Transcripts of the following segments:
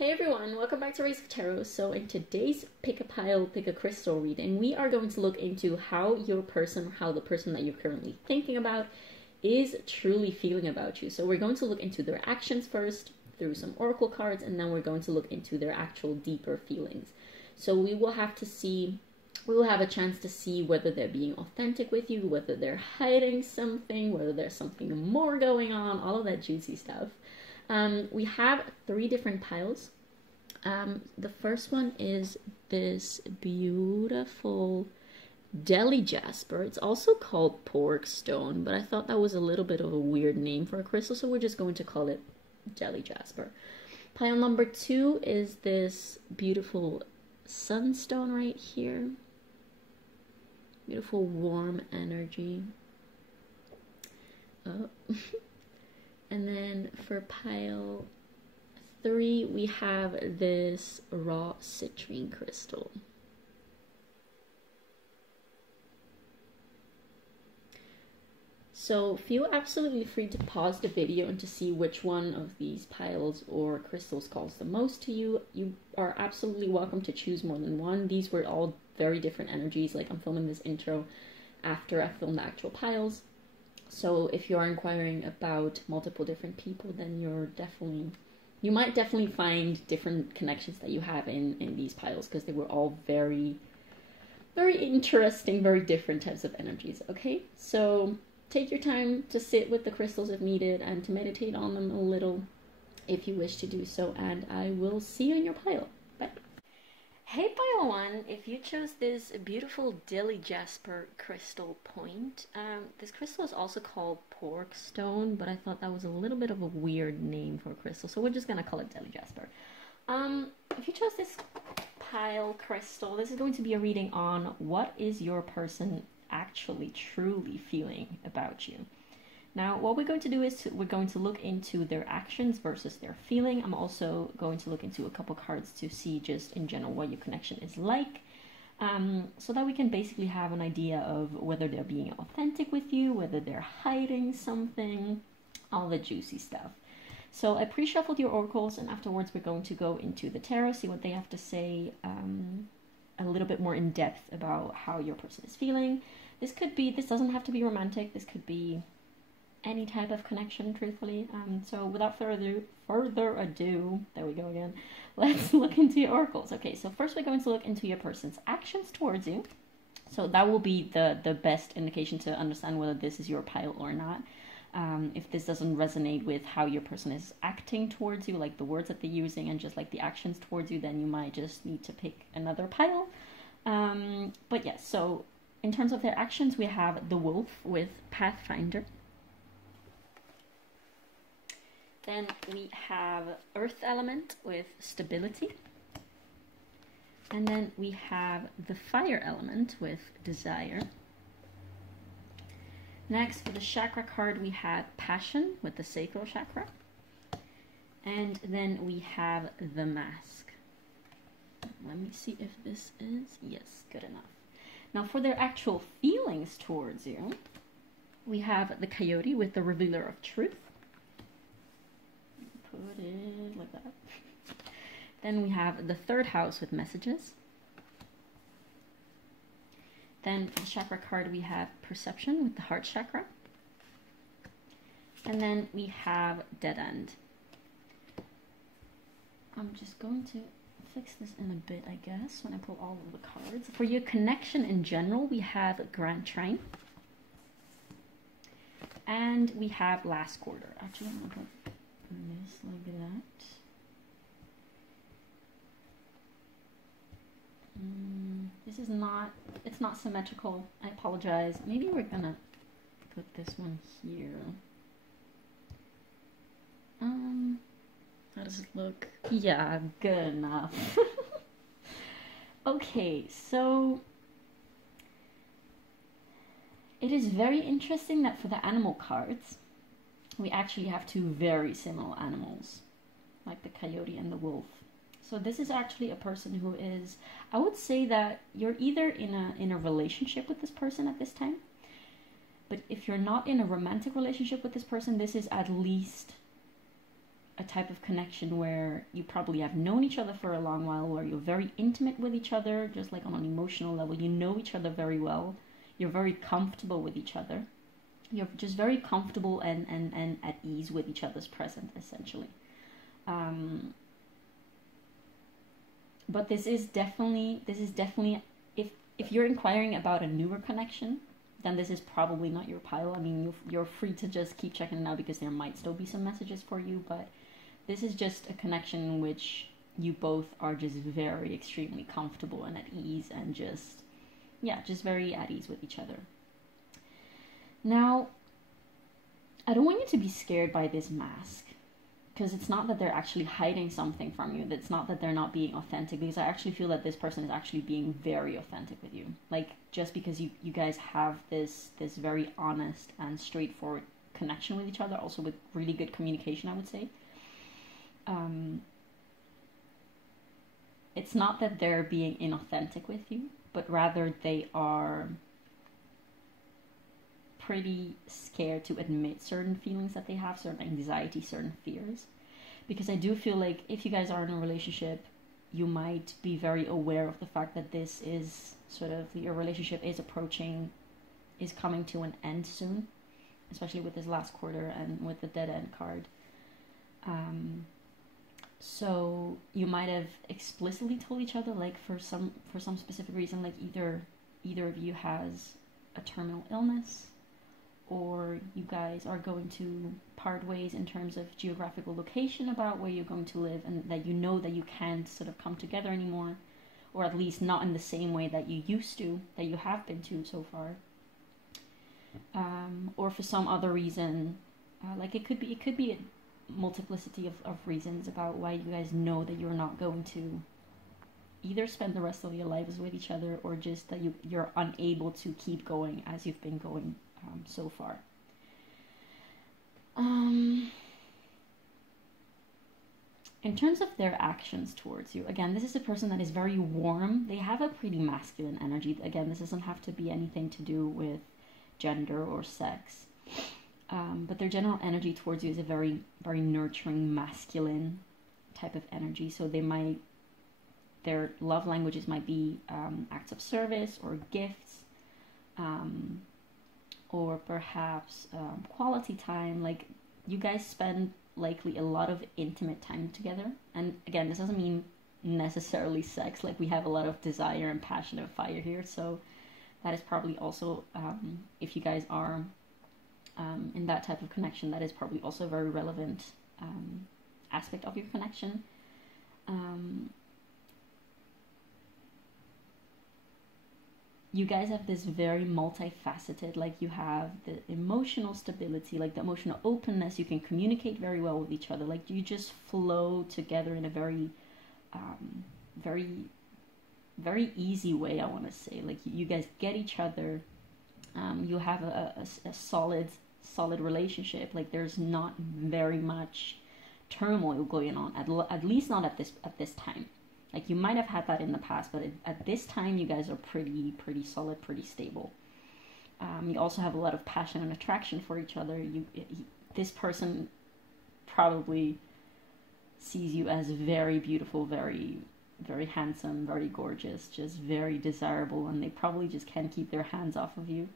Hey everyone, welcome back to Race of Tarot. So in today's Pick a Pile, Pick a Crystal reading, we are going to look into how your person, how the person that you're currently thinking about is truly feeling about you. So we're going to look into their actions first through some oracle cards, and then we're going to look into their actual deeper feelings. So we will have a chance to see whether they're being authentic with you, whether they're hiding something, whether there's something more going on, all of that juicy stuff. We have 3 different piles. The first one is this beautiful Deli Jasper. It's also called pork stone, but I thought that was a little bit of a weird name for a crystal, so we're just going to call it Deli Jasper. Pile number 2 is this beautiful Sunstone right here. Beautiful warm energy. Oh. And then for pile 3, we have this raw citrine crystal. So feel absolutely free to pause the video and to see which one of these piles or crystals calls the most to you. You are absolutely welcome to choose more than one. These were all very different energies. Like, I'm filming this intro after I filmed the actual piles. So if you are inquiring about multiple different people, then you might definitely find different connections that you have in these piles, because they were all very, very interesting, very different types of energies, okay? So take your time to sit with the crystals if needed and to meditate on them a little if you wish to do so, and I will see you in your pile. Bye. Hey pile 1, if you chose this beautiful Deli Jasper crystal point, this crystal is also called pork stone, but I thought that was a little bit of a weird name for a crystal, so we're just gonna call it Deli Jasper. If you chose this pile crystal, this is going to be a reading on what is your person actually truly feeling about you. Now, what we're going to do is we're going to look into their actions versus their feeling. I'm also going to look into a couple cards to see just in general what your connection is like, so that we can basically have an idea of whether they're being authentic with you, whether they're hiding something, all the juicy stuff. So I pre-shuffled your oracles, and afterwards we're going to go into the tarot, see what they have to say a little bit more in depth about how your person is feeling. This doesn't have to be romantic. This could be any type of connection, truthfully. So without further ado, there we go again, let's look into your oracles. Okay, so first we're going to look into your person's actions towards you. So that will be the best indication to understand whether this is your pile or not. If this doesn't resonate with how your person is acting towards you, like the words that they're using and just like the actions towards you, then you might just need to pick another pile. But yes, so in terms of their actions, we have the wolf with Pathfinder. Then we have earth element with stability. And then we have the fire element with desire. Next, for the chakra card, we have passion with the sacral chakra. And then we have the mask. Let me see if this is, yes, good enough. Now for their actual feelings towards you, we have the coyote with the revealer of truth. Put it like that. Then we have the 3rd house with messages. Then for the chakra card, we have perception with the heart chakra. And then we have dead end. I'm just going to fix this in a bit, I guess, when I pull all of the cards. For your connection in general, we have Grand Trine. And we have last quarter. Actually, I'm going to put this like that. This is not, it's not symmetrical. I apologize. Maybe we're gonna put this one here. How does it look? Yeah, good enough. Okay, so it is very interesting that for the animal cards, we actually have 2 very similar animals, like the coyote and the wolf. So this is actually a person who is, I would say that you're either in a relationship with this person at this time, but if you're not in a romantic relationship with this person, this is at least a type of connection where you probably have known each other for a long while, where you're very intimate with each other, just like on an emotional level. You know each other very well. You're very comfortable with each other. You're just very comfortable and at ease with each other's presence, essentially. But this is definitely, if you're inquiring about a newer connection, then this is probably not your pile. I mean, you're free to just keep checking it out because there might still be some messages for you, but this is just a connection in which you both are just very extremely comfortable and at ease and just very at ease with each other. Now, I don't want you to be scared by this mask, because it's not that they're actually hiding something from you. It's not that they're not being authentic, because I actually feel that this person is actually being very authentic with you. Like, just because you guys have this very honest and straightforward connection with each other, also with really good communication, I would say. It's not that they're being inauthentic with you, but rather they are pretty scared to admit certain feelings that they have, certain anxiety, certain fears. Because I do feel like if you guys are in a relationship, you might be very aware of the fact that this is sort of, your relationship is coming to an end soon, especially with this last quarter and with the dead end card. So you might have explicitly told each other, like for some specific reason, like either of you has a terminal illness, or you guys are going to part ways in terms of geographical location about where you're going to live, and that you know that you can't sort of come together anymore, or at least not in the same way that you used to, that you have been to so far. Or for some other reason, like it could be a multiplicity of reasons about why you guys know that you're not going to either spend the rest of your lives with each other, or just that you're unable to keep going as you've been going so far. In terms of their actions towards you, again, this is a person that is very warm. They have a pretty masculine energy. Again, this doesn't have to be anything to do with gender or sex. But their general energy towards you is a very, very nurturing, masculine type of energy. So their love languages might be acts of service or gifts, or perhaps quality time. Like, you guys spend likely a lot of intimate time together. And again, this doesn't mean necessarily sex. Like, we have a lot of desire and passion and fire here. So that is probably also, if you guys are in that type of connection, that is probably also a very relevant aspect of your connection. You guys have this very multifaceted, like you have the emotional stability, like the emotional openness. You can communicate very well with each other. Like, you just flow together in a very, very, very easy way, I want to say. Like, you guys get each other. You have a solid relationship. Like, there's not very much turmoil going on, at least not at this time. Like, you might have had that in the past, but at this time, you guys are pretty solid, pretty stable. You also have a lot of passion and attraction for each other. This person probably sees you as very beautiful, very, very handsome, very gorgeous, just very desirable, and they probably just can't keep their hands off of you.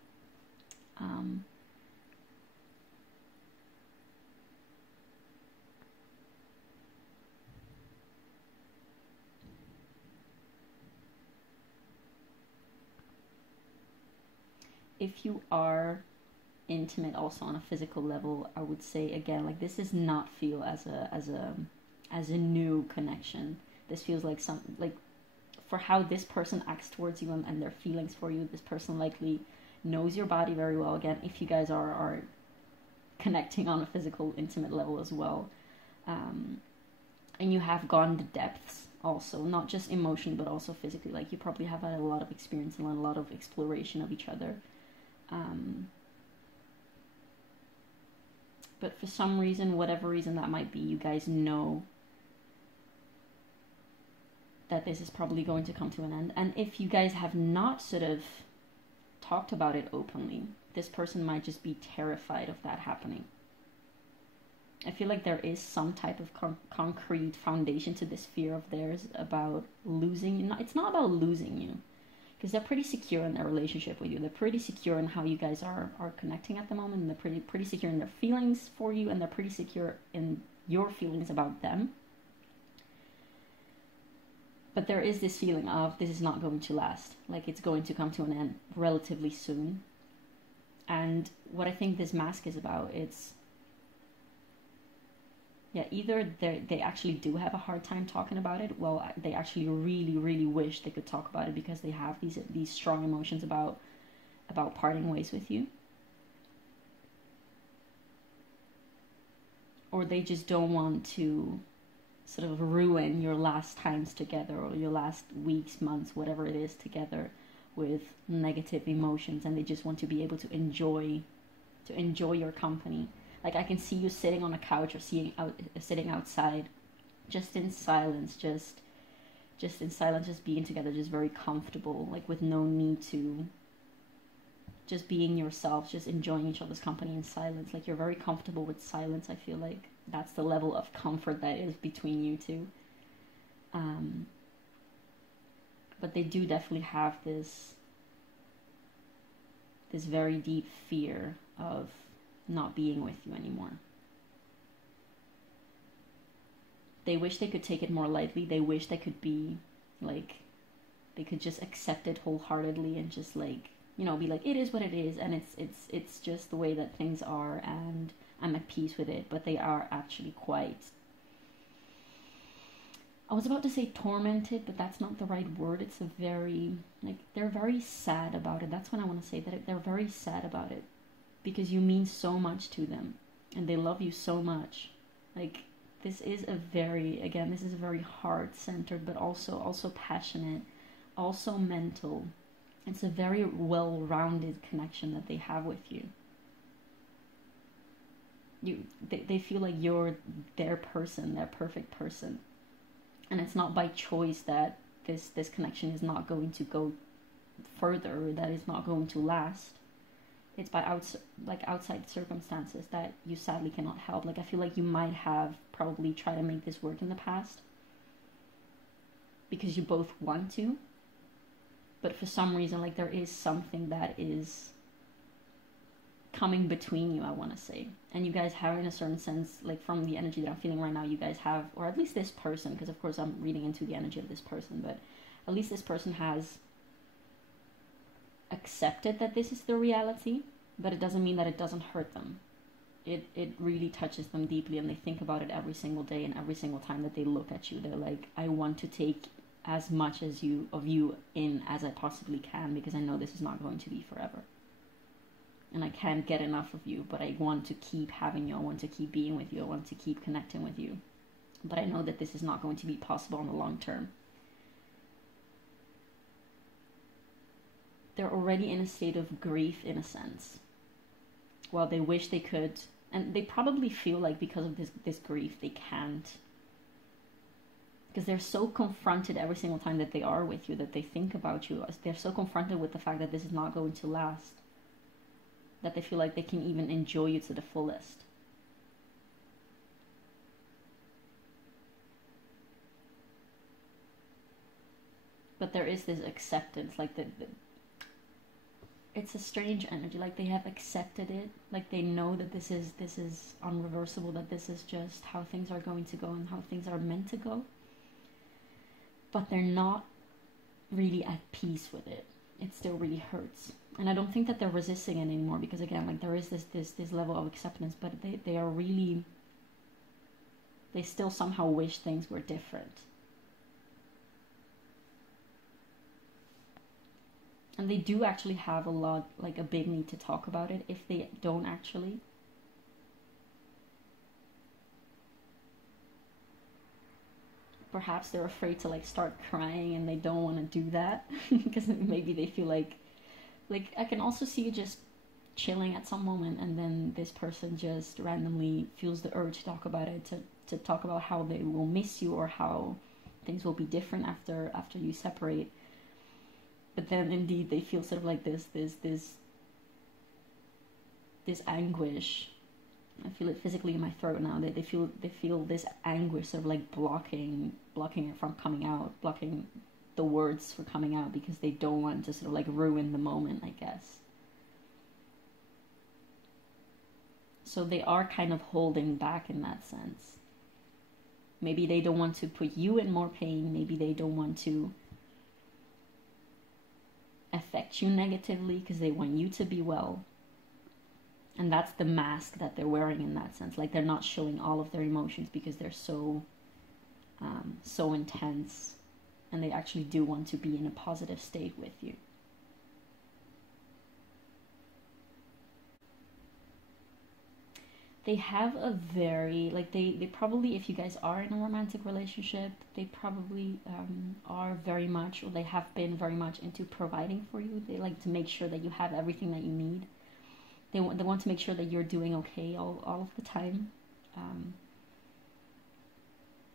If you are intimate also on a physical level, I would say, again, like, this does not feel as a new connection. This feels like for how this person acts towards you and their feelings for you, this person likely knows your body very well. Again, if you guys are connecting on a physical, intimate level as well, and you have gone to depths also, not just emotionally but also physically. Like, you probably have had a lot of experience and a lot of exploration of each other. But for some reason, whatever reason that might be, you guys know that this is probably going to come to an end. And if you guys have not sort of talked about it openly, this person might just be terrified of that happening. I feel like there is some type of concrete foundation to this fear of theirs about losing you. It's not about losing you, because they're pretty secure in their relationship with you. They're pretty secure in how you guys are connecting at the moment. And they're pretty secure in their feelings for you, and they're pretty secure in your feelings about them. But there is this feeling of this is not going to last. Like, it's going to come to an end relatively soon. And what I think this mask is about, it's, yeah, either they actually do have a hard time talking about it. Well, they actually really, really wish they could talk about it because they have these strong emotions about parting ways with you. Or they just don't want to sort of ruin your last times together, or your last weeks, months, whatever it is together, with negative emotions, and they just want to be able to enjoy your company. Like, I can see you sitting on a couch or sitting outside, just in silence, just in silence, just being together, just very comfortable, like with no need to, just being yourself, just enjoying each other's company in silence. Like, you're very comfortable with silence. I feel like that's the level of comfort that is between you two. But they do definitely have this very deep fear of not being with you anymore. They wish they could take it more lightly. They wish they could be like, they could just accept it wholeheartedly and just like, you know, be like, it is what it is, and it's just the way that things are, and I'm at peace with it. But they are actually quite, I was about to say tormented, but that's not the right word. It's a very, like, they're very sad about it. That's what I want to say, that they're very sad about it, because you mean so much to them, and they love you so much. Like, this is a very heart-centered, but also passionate, also mental. It's a very well-rounded connection that they have with you. They feel like you're their person, their perfect person. And it's not by choice that this connection is not going to go further, or that it's not going to last. It's by outside circumstances that you sadly cannot help. Like, I feel like you might have probably tried to make this work in the past because you both want to, but for some reason, like, there is something that is coming between you, I want to say. And you guys have, in a certain sense, like, from the energy that I'm feeling right now, you guys have, or at least this person, because of course I'm reading into the energy of this person, but at least this person has accepted that this is the reality, but it doesn't mean that it doesn't hurt them. It really touches them deeply, and they think about it every single day, and every single time that they look at you, they're like, I want to take as much of you in as I possibly can, because I know this is not going to be forever. And I can't get enough of you, but I want to keep having you. I want to keep being with you. I want to keep connecting with you. But I know that this is not going to be possible in the long term. They're already in a state of grief, in a sense. Well, they wish they could, and they probably feel like because of this grief, they can't. Because they're so confronted every single time that they are with you, that they think about you. They're so confronted with the fact that this is not going to last, that they feel like they can even enjoy you to the fullest. But there is this acceptance, like it's a strange energy, like they have accepted it, like they know that this is unreversible, that this is just how things are going to go and how things are meant to go. But they're not really at peace with it. It still really hurts. And I don't think that they're resisting it anymore, because again, like, there is this level of acceptance, but they are really, they still somehow wish things were different. And they do actually have a big need to talk about it, if they don't actually. Perhaps they're afraid to, like, start crying, and they don't want to do that because maybe they feel like I can also see you just chilling at some moment, and then this person just randomly feels the urge to talk about it, to talk about how they will miss you, or how things will be different after you separate. But then indeed they feel sort of like this anguish I feel it physically in my throat now. They feel this anguish, sort of like blocking it from coming out, blocking the words for coming out, because they don't want to sort of like ruin the moment, I guess. So they are kind of holding back in that sense. Maybe they don't want to put you in more pain. Maybe they don't want to affect you negatively because they want you to be well. And that's the mask that they're wearing in that sense. Like, they're not showing all of their emotions because they're so intense, and they actually do want to be in a positive state with you. They have a very, like, they probably, if you guys are in a romantic relationship, they probably are very much, or they have been very much into providing for you. They like to make sure that you have everything that you need. They want to make sure that you're doing okay all of the time.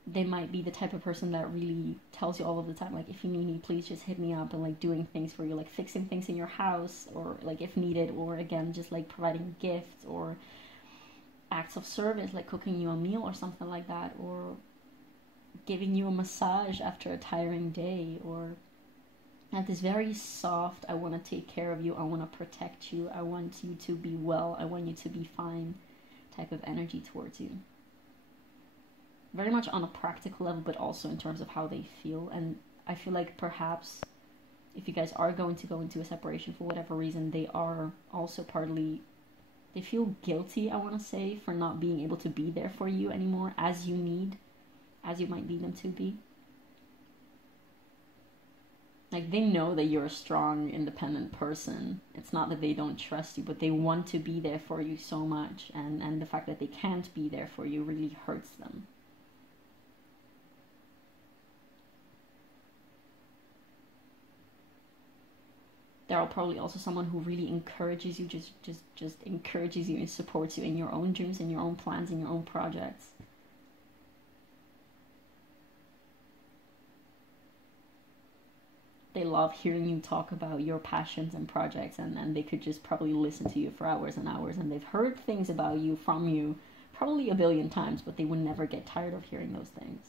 They might be the type of person that really tells you all of the time, like, if you need me, please just hit me up, and like doing things for you, like fixing things in your house, or like if needed, or again, just like providing gifts or acts of service, like cooking you a meal or something like that, or giving you a massage after a tiring day, or at this very soft, I want to take care of you, I want to protect you, I want you to be well, I want you to be fine type of energy towards you. Very much on a practical level, but also in terms of how they feel. And I feel like perhaps if you guys are going to go into a separation for whatever reason, they are also partly, they feel guilty, I want to say, for not being able to be there for you anymore as you might need them to be. Like, they know that you're a strong, independent person. It's not that they don't trust you, but they want to be there for you so much. And the fact that they can't be there for you really hurts them. There are probably also someone who really encourages you, just encourages you and supports you in your own dreams, in your own plans, in your own projects. They love hearing you talk about your passions and projects, and they could just probably listen to you for hours and hours, and they've heard things about you from you probably a billion times, but they would never get tired of hearing those things.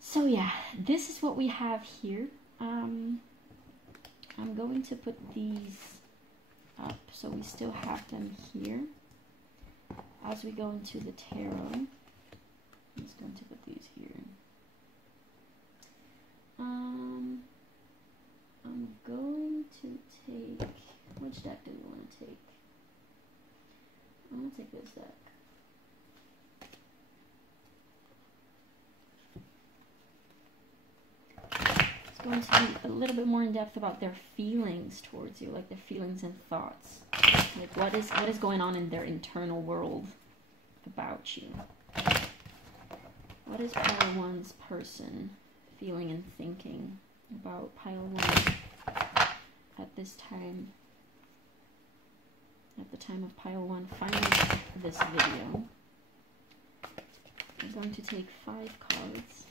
So yeah, this is what we have here. I'm going to put these up so we still have them here as we go into the tarot. I'm just going to put these here. I'm going to take, which deck do we want to take? I'm going to take this deck. It's going to be a little bit more in depth about their feelings towards you, like their feelings and thoughts. Like what is going on in their internal world about you. What is pile one's person feeling and thinking about pile one at this time, at the time of pile one finding this video? I'm going to take 5 cards.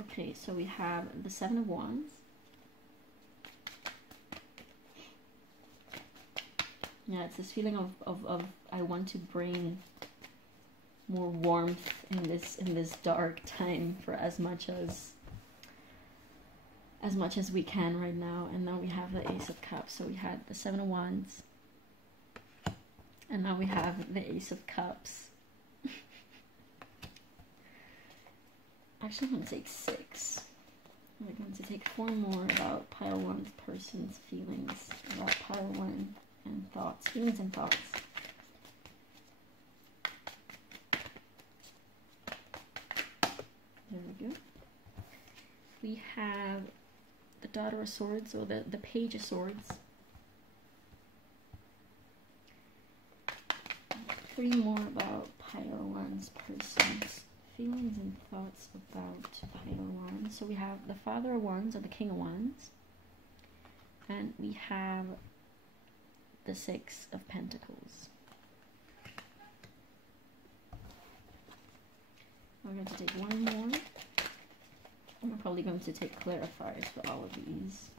Okay, so we have the 7 of Wands. Yeah, it's this feeling of I want to bring more warmth in this dark time for as much as we can right now. And now we have the Ace of Cups. So we had the 7 of Wands, and now we have the Ace of Cups. Actually, I'm going to take 6. We're going to take 4 more about pile one's person's feelings about pile one and thoughts, feelings and thoughts. There we go. We have the Daughter of Swords, or the Page of Swords. 3 more about pile one's person's feelings and thoughts about pile one. So we have the Father of Wands, or the King of Wands, and we have the 6 of Pentacles. We're going to take 1 more. And we're probably going to take clarifiers for all of these.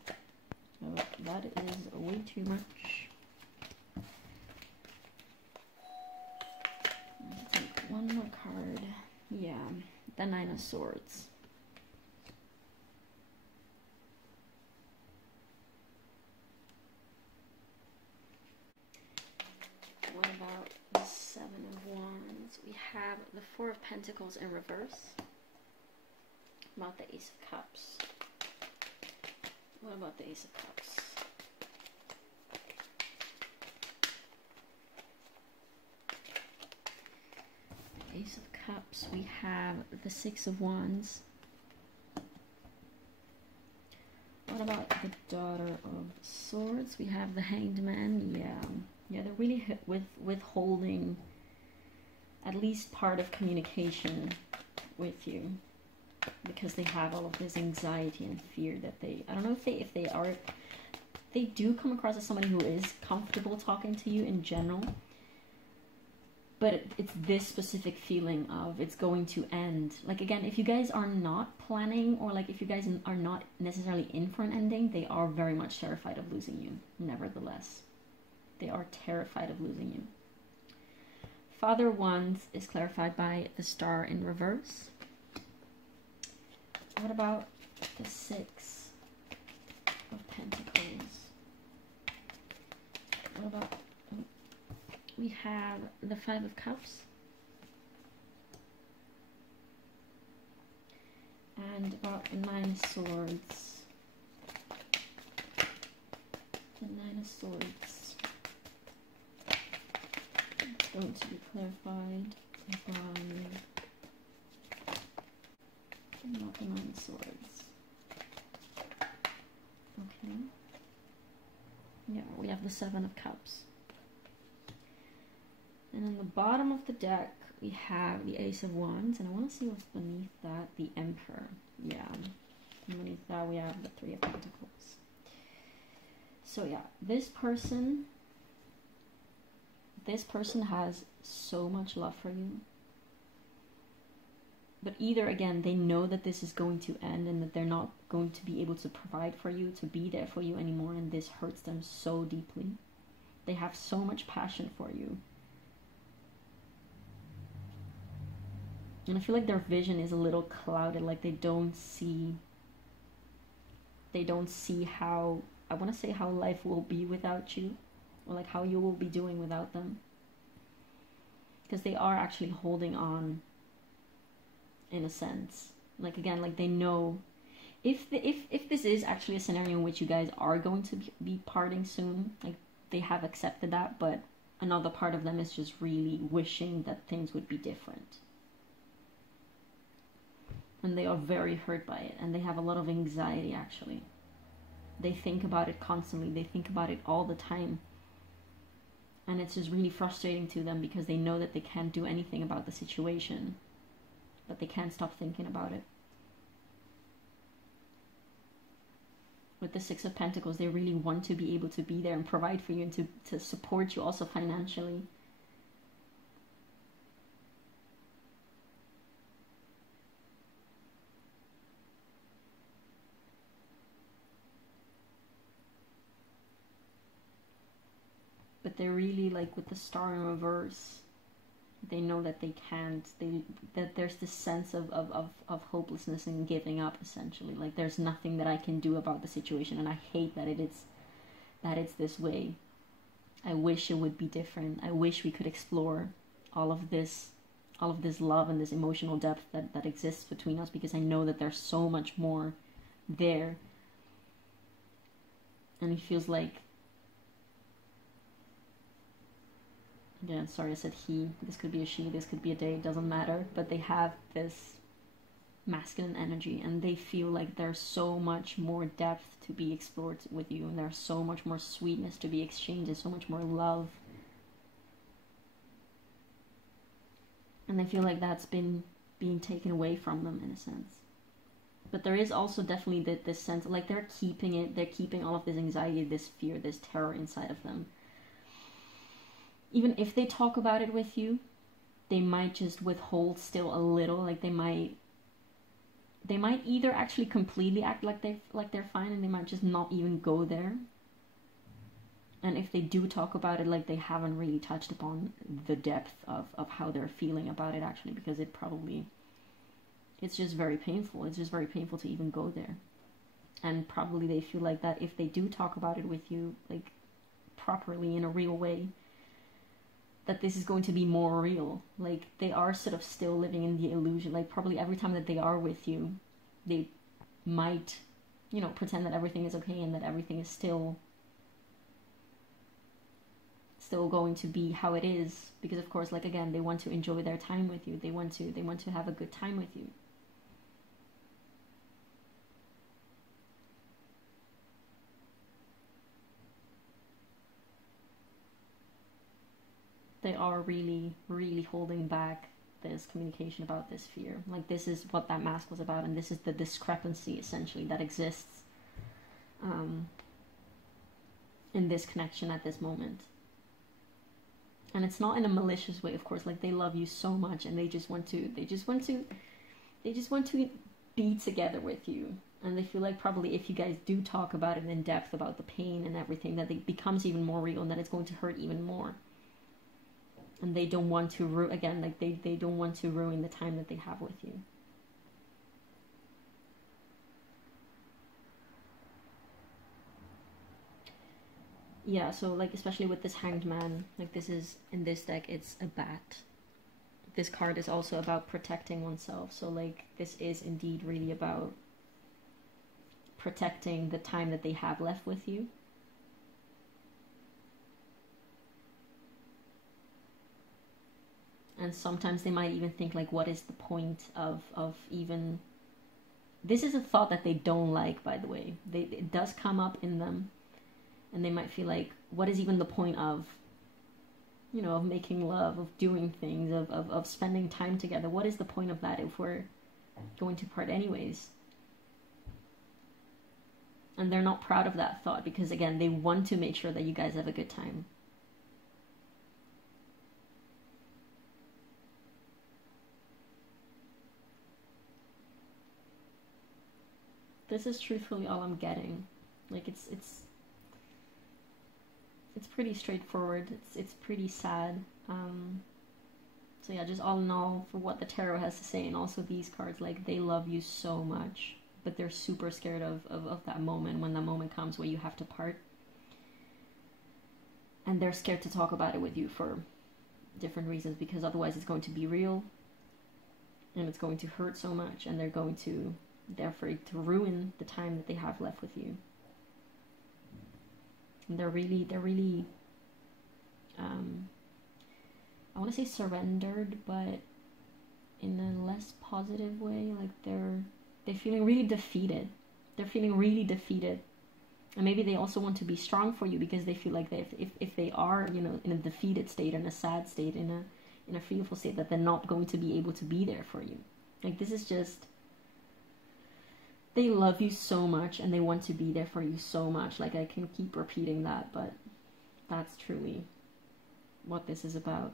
that is way too much. I'll take one more card. Yeah, the Nine of Swords. What about the Seven of Wands? We have the Four of Pentacles in reverse. What about the Ace of Cups? What about the Ace of Cups? The Ace of Cups, we have the Six of Wands. What about the Daughter of Swords? We have the Hanged Man. Yeah, they're really withholding at least part of communication with you, because they have all of this anxiety and fear that I don't know if they do come across as somebody who is comfortable talking to you in general, but it's this specific feeling of it's going to end. Like, again, if you guys are not planning, or like if you guys are not necessarily in for an ending, they are very much terrified of losing you. Nevertheless, they are terrified of losing you. Father Wands is clarified by the Star in reverse. What about the Six of Pentacles? What about, we have the Five of Cups. And about the Nine of Swords. The Nine of Swords. It's going to be clarified by not the Nine of Swords. Okay. Yeah, we have the Seven of Cups. And in the bottom of the deck, we have the Ace of Wands. And I want to see what's beneath that. The Emperor. Yeah. Beneath that, we have the Three of Pentacles. So yeah, this person has so much love for you. But either, again, they know that this is going to end and that they're not going to be able to provide for you, to be there for you anymore, and this hurts them so deeply. They have so much passion for you. And I feel like their vision is a little clouded, like they don't see how, I want to say how life will be without you, or like how you will be doing without them. Because they are actually holding on, in a sense. Like, again, like they know if this is actually a scenario in which you guys are going to be parting soon, like they have accepted that, but another part of them is just really wishing that things would be different. And they are very hurt by it, and they have a lot of anxiety, actually. They think about it constantly. They think about it all the time. And it's just really frustrating to them because they know that they can't do anything about the situation. But they can't stop thinking about it. With the Six of Pentacles, they really want to be able to be there and provide for you and to support you also financially. But they're really, like, with the Star in reverse, they know that they can't, that there's this sense of hopelessness and giving up, essentially. Like, there's nothing that I can do about the situation, and I hate that it's this way. I wish it would be different. I wish we could explore all of this love and this emotional depth that exists between us, because I know that there's so much more there. And it feels like, again, sorry I said he, this could be a she, this could be a they, it doesn't matter, but they have this masculine energy, and they feel like there's so much more depth to be explored with you, and there's so much more sweetness to be exchanged, and so much more love. And I feel like that's been being taken away from them, in a sense. But there is also definitely this sense, like they're keeping all of this anxiety, this fear, this terror inside of them. Even if they talk about it with you, they might just withhold still a little. Like they might they might either actually completely act like they're fine, and they might just not even go there. And if they do talk about it, like, they haven't really touched upon the depth of how they're feeling about it, actually, because it's just very painful. It's just very painful to even go there. And probably they feel like that if they do talk about it with you, like, properly, in a real way, that this is going to be more real. Like, they are sort of still living in the illusion. Like, probably every time that they are with you, they might, you know, pretend that everything is okay and that everything is still going to be how it is, because of course, like, again, they want to enjoy their time with you. They want to have a good time with you. They are really, really holding back this communication about this fear. Like, this is what that mask was about, and this is the discrepancy, essentially, that exists in this connection at this moment. And it's not in a malicious way, of course. Like, they love you so much, and they just want to be together with you. And they feel like probably if you guys do talk about it in depth, about the pain and everything, that it becomes even more real, and that it's going to hurt even more. And they don't want to they don't want to ruin the time that they have with you. Yeah, so, like, especially with this Hanged Man, like, this is, in this deck, it's a bat. This card is also about protecting oneself. So, like, this is indeed really about protecting the time that they have left with you. And sometimes they might even think, like, what is the point of even... This is a thought that they don't like, by the way. It does come up in them. And they might feel like, what is even the point of, you know, of making love, of doing things, of spending time together? What is the point of that if we're going to part anyways? And they're not proud of that thought because, again, they want to make sure that you guys have a good time. This is truthfully all I'm getting. Like, it's pretty straightforward. It's pretty sad. So yeah, just all in all, for what the tarot has to say, and also these cards, like, they love you so much, but they're super scared of that moment, when that moment comes where you have to part. And they're scared to talk about it with you for different reasons, because otherwise it's going to be real, and it's going to hurt so much, and they're afraid to ruin the time that they have left with you. And they're really I want to say surrendered, but in a less positive way. Like, they're feeling really defeated. They're feeling really defeated. And maybe they also want to be strong for you, because they feel like if they are, you know, in a defeated state, in a sad state, in a fearful state, that they're not going to be able to be there for you. Like, this is just... They love you so much, and they want to be there for you so much. Like, I can keep repeating that, but that's truly what this is about.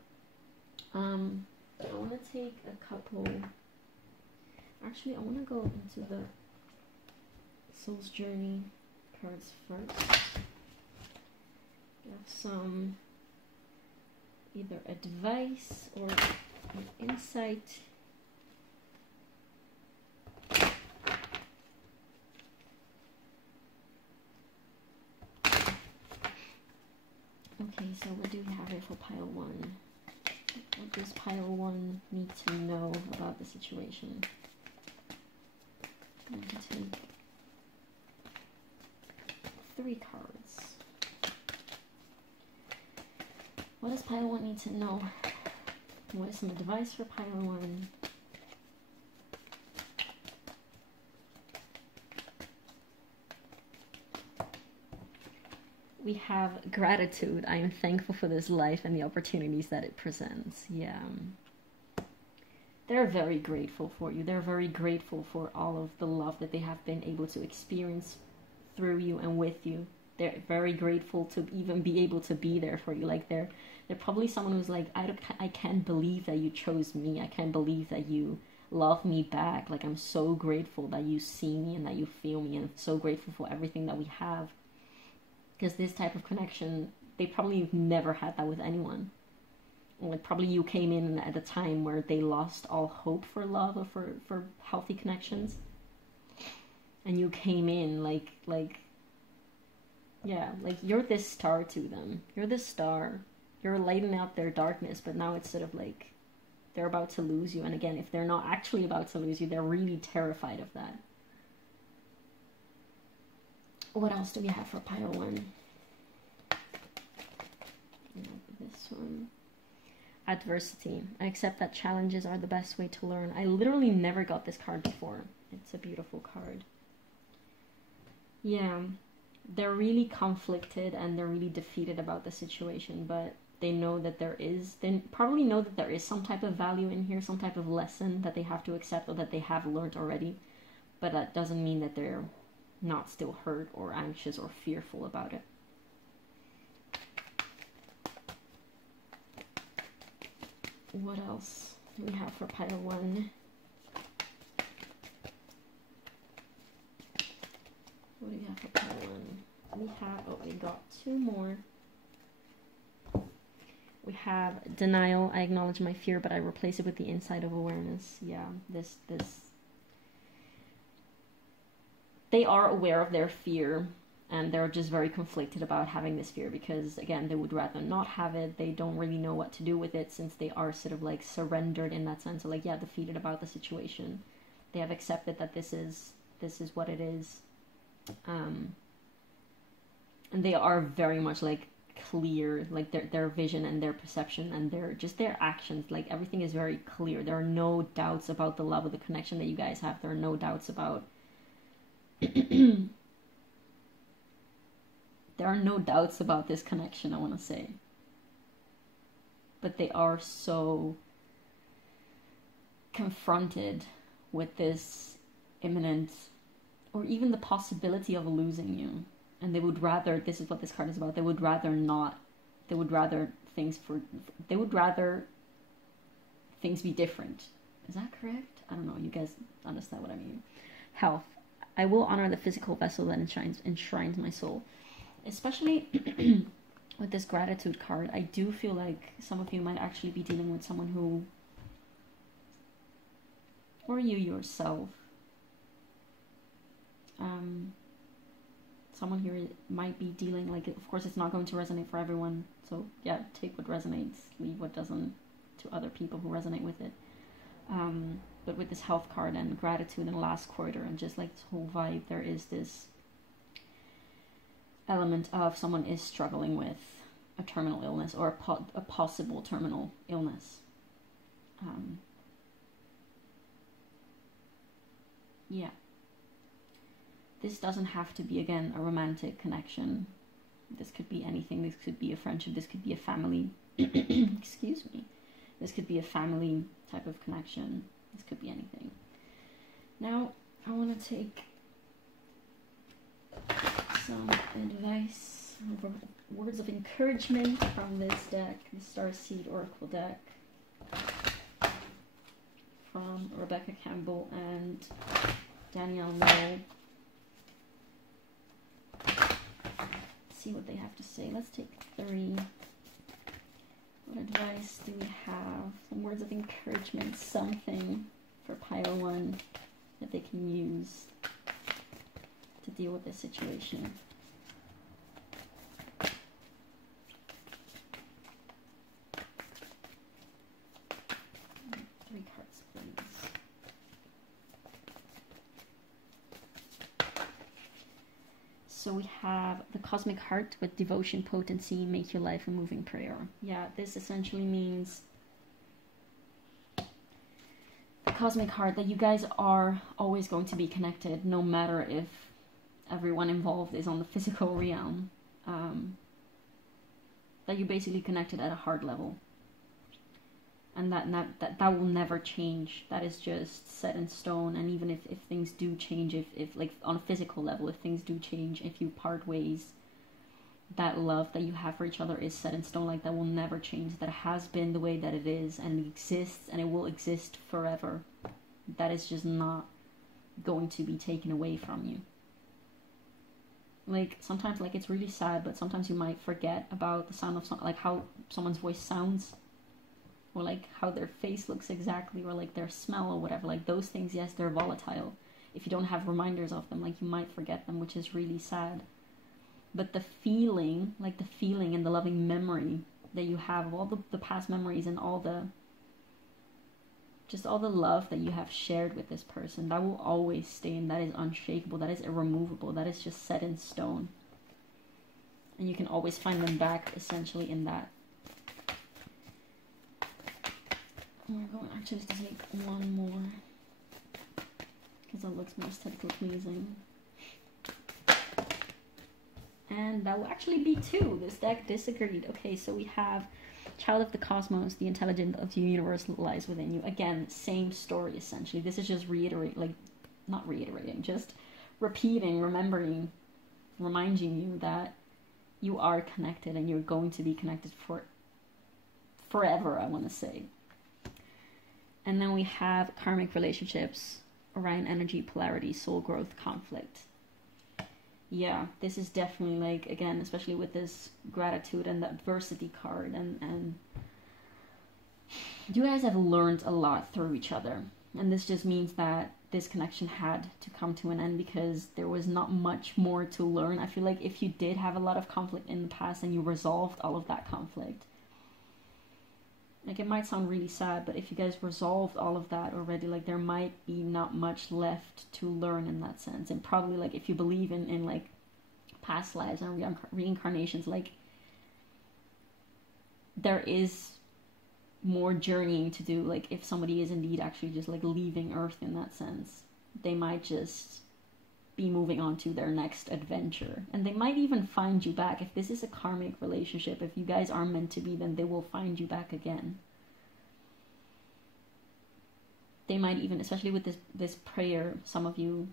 I want to take a couple... Actually, I want to go into the Soul's Journey cards first. Have some either advice or an insight. Okay, so what do we have here for pile 1? What does pile 1 need to know about the situation? I'm going to take 3 cards. What does pile 1 need to know? What is some advice for pile 1? We have gratitude. I am thankful for this life and the opportunities that it presents. Yeah. They're very grateful for you. They're very grateful for all of the love that they have been able to experience through you and with you. They're very grateful to even be able to be there for you. Like, they're probably someone who's like, I can't believe that you chose me. I can't believe that you love me back. Like, I'm so grateful that you see me and that you feel me, and I'm so grateful for everything that we have. Because this type of connection, they probably never had that with anyone. Like, probably you came in at a time where they lost all hope for love or for healthy connections. And you came in like, yeah, like, you're this star to them. You're this star. You're lighting out their darkness, but now it's sort of like they're about to lose you. And again, if they're not actually about to lose you, they're really terrified of that. What else do we have for pile 1? This one. Adversity. I accept that challenges are the best way to learn. I literally never got this card before. It's a beautiful card. Yeah, they're really conflicted and they're really defeated about the situation, but they know that they probably know that there is some type of value in here, some type of lesson that they have to accept or that they have learned already, but that doesn't mean that they're not still hurt or anxious or fearful about it. What else do we have for pile 1? What do we have for pile 1? We have, oh, we got 2 more. We have denial. I acknowledge my fear, but I replace it with the insight of awareness. Yeah, this. They are aware of their fear, and they're just very conflicted about having this fear because, again, they would rather not have it. They don't really know what to do with it since they are sort of like surrendered in that sense. So, like, yeah, defeated about the situation. They have accepted that this is what it is. And they are very much like clear, like their vision and their perception and their actions, like everything is very clear. There are no doubts about the love of the connection that you guys have. There are no doubts about there are no doubts about this connection, I want to say. But they are so confronted with this imminent or even the possibility of losing you. And they would rather, this is what this card is about, they would rather things be different. Is that correct? I don't know, you guys understand what I mean. Health. I will honor the physical vessel that enshrines my soul. Especially with this gratitude card, I do feel like some of you might actually be dealing with someone who, or you yourself, someone here might be dealing, like, of course it's not going to resonate for everyone, so yeah, take what resonates, leave what doesn't to other people who resonate with it. But with this health card and gratitude and last quarter and just like this whole vibe, there is this element of someone is struggling with a terminal illness or a possible terminal illness. Yeah. This doesn't have to be, again, a romantic connection. This could be anything. This could be a friendship. This could be a family. Excuse me. This could be a family type of connection. This could be anything. Now, I want to take some advice, words of encouragement from this deck, the Starseed Oracle deck, from Rebecca Campbell and Danielle Knoll. See what they have to say. Let's take 3. What advice do we have? Some words of encouragement, something for pile 1 that they can use to deal with this situation. 3 cards, please. So we have the Cosmic Heart with devotion, potency, make your life a moving prayer. Yeah, this essentially means the Cosmic Heart that you guys are always going to be connected, no matter if everyone involved is on the physical realm. That you're basically connected at a heart level. And that will never change. That is just set in stone. And even if things do change, if like on a physical level, if things do change, if you part ways, that love that you have for each other is set in stone. Like, that will never change. That has been the way that it is, and it exists, and it will exist forever. that is just not going to be taken away from you. Like, sometimes, like, it's really sad, but sometimes you might forget about the sound of like how someone's voice sounds, or like how their face looks exactly, or like their smell or whatever. Like, those things, yes, they're volatile. If you don't have reminders of them, like, you might forget them, which is really sad. But the feeling, like the feeling and the loving memory that you have of all the past memories and all the love that you have shared with this person, that will always stay, and that is unshakable, that is irremovable, that is just set in stone. And you can always find them back, essentially, in that. We're going actually to take one more, because it looks more aesthetically pleasing. And that will actually be 2. This deck disagreed. Okay, so we have Child of the Cosmos, the intelligence of the universe lies within you. Again, same story, essentially. This is just not reiterating, just repeating, remembering, reminding you that you are connected, and you're going to be connected forever, I want to say. And then we have karmic relationships, Orion energy, polarity, soul growth, conflict. Yeah, this is definitely, like, again, especially with this gratitude and the adversity card, and you guys have learned a lot through each other, and this just means that this connection had to come to an end, because there was not much more to learn. I feel like if you did have a lot of conflict in the past and you resolved all of that conflict, like, it might sound really sad, but if you guys resolved all of that already, like, there might be not much left to learn in that sense. And probably, like, if you believe in like, past lives and reincarnations, like, there is more journeying to do. Like, if somebody is indeed actually just, like, leaving Earth in that sense, they might just be moving on to their next adventure. And they might even find you back. If this is a karmic relationship, if you guys are meant to be, then they will find you back again. They might even, especially with this prayer, some of you,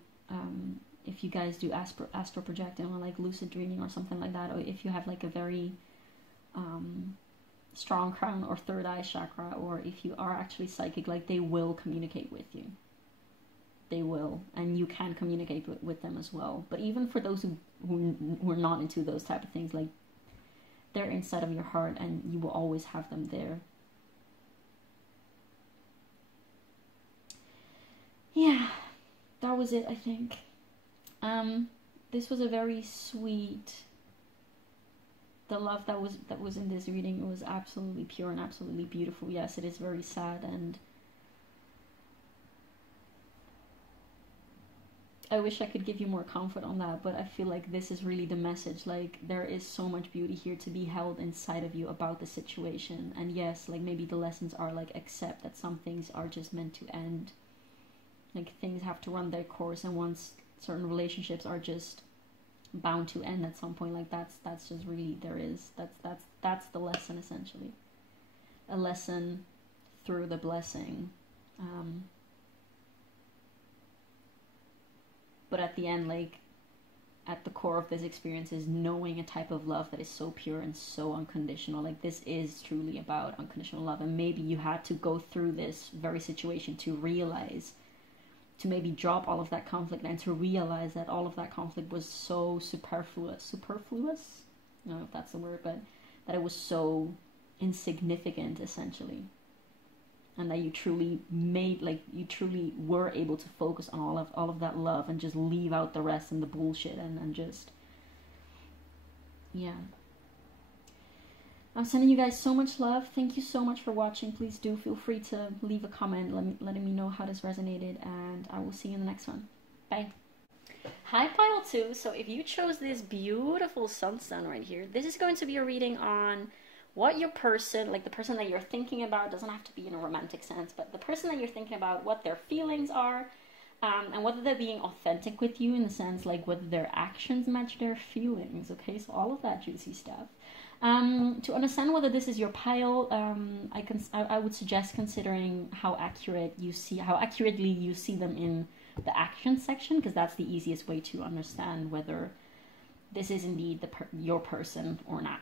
if you guys do astral projecting or like lucid dreaming or something like that, or if you have like a very strong crown or third eye chakra, or if you are actually psychic, like, they will communicate with you. They will, and you can communicate with them as well. But even for those who are not into those type of things, like, they're inside of your heart, and you will always have them there. Yeah, that was it, I think. This was a very sweet. The love that was in this reading was absolutely pure and absolutely beautiful. Yes, it is very sad, and I wish I could give you more comfort on that, but I feel like this is really the message. Like, there is so much beauty here to be held inside of you about the situation. And yes, like, maybe the lessons are, like, accept that some things are just meant to end. Like, things have to run their course, and once certain relationships are just bound to end at some point, like, that's just really, that's the lesson, essentially. A lesson through the blessing. But at the end, like, at the core of this experience is knowing a type of love that is so pure and so unconditional. Like, this is truly about unconditional love. And maybe you had to go through this very situation to realize, to maybe drop all of that conflict, and to realize that all of that conflict was so superfluous? I don't know if that's the word, but that it was so insignificant, essentially. And that you truly you truly were able to focus on all of that love, and just leave out the rest and the bullshit, and just, yeah. I'm sending you guys so much love. Thank you so much for watching. Please do feel free to leave a comment letting me know how this resonated, and I will see you in the next one. Bye. Hi, Pile 2. So if you chose this beautiful sunstone right here, this is going to be a reading on what your person, like the person that you're thinking about, doesn't have to be in a romantic sense, but the person that you're thinking about, what their feelings are, and whether they're being authentic with you, in the sense, like, whether their actions match their feelings, okay? So all of that juicy stuff. To understand whether this is your pile, I would suggest considering how accurately you see them in the action section, because that's the easiest way to understand whether this is indeed your person or not.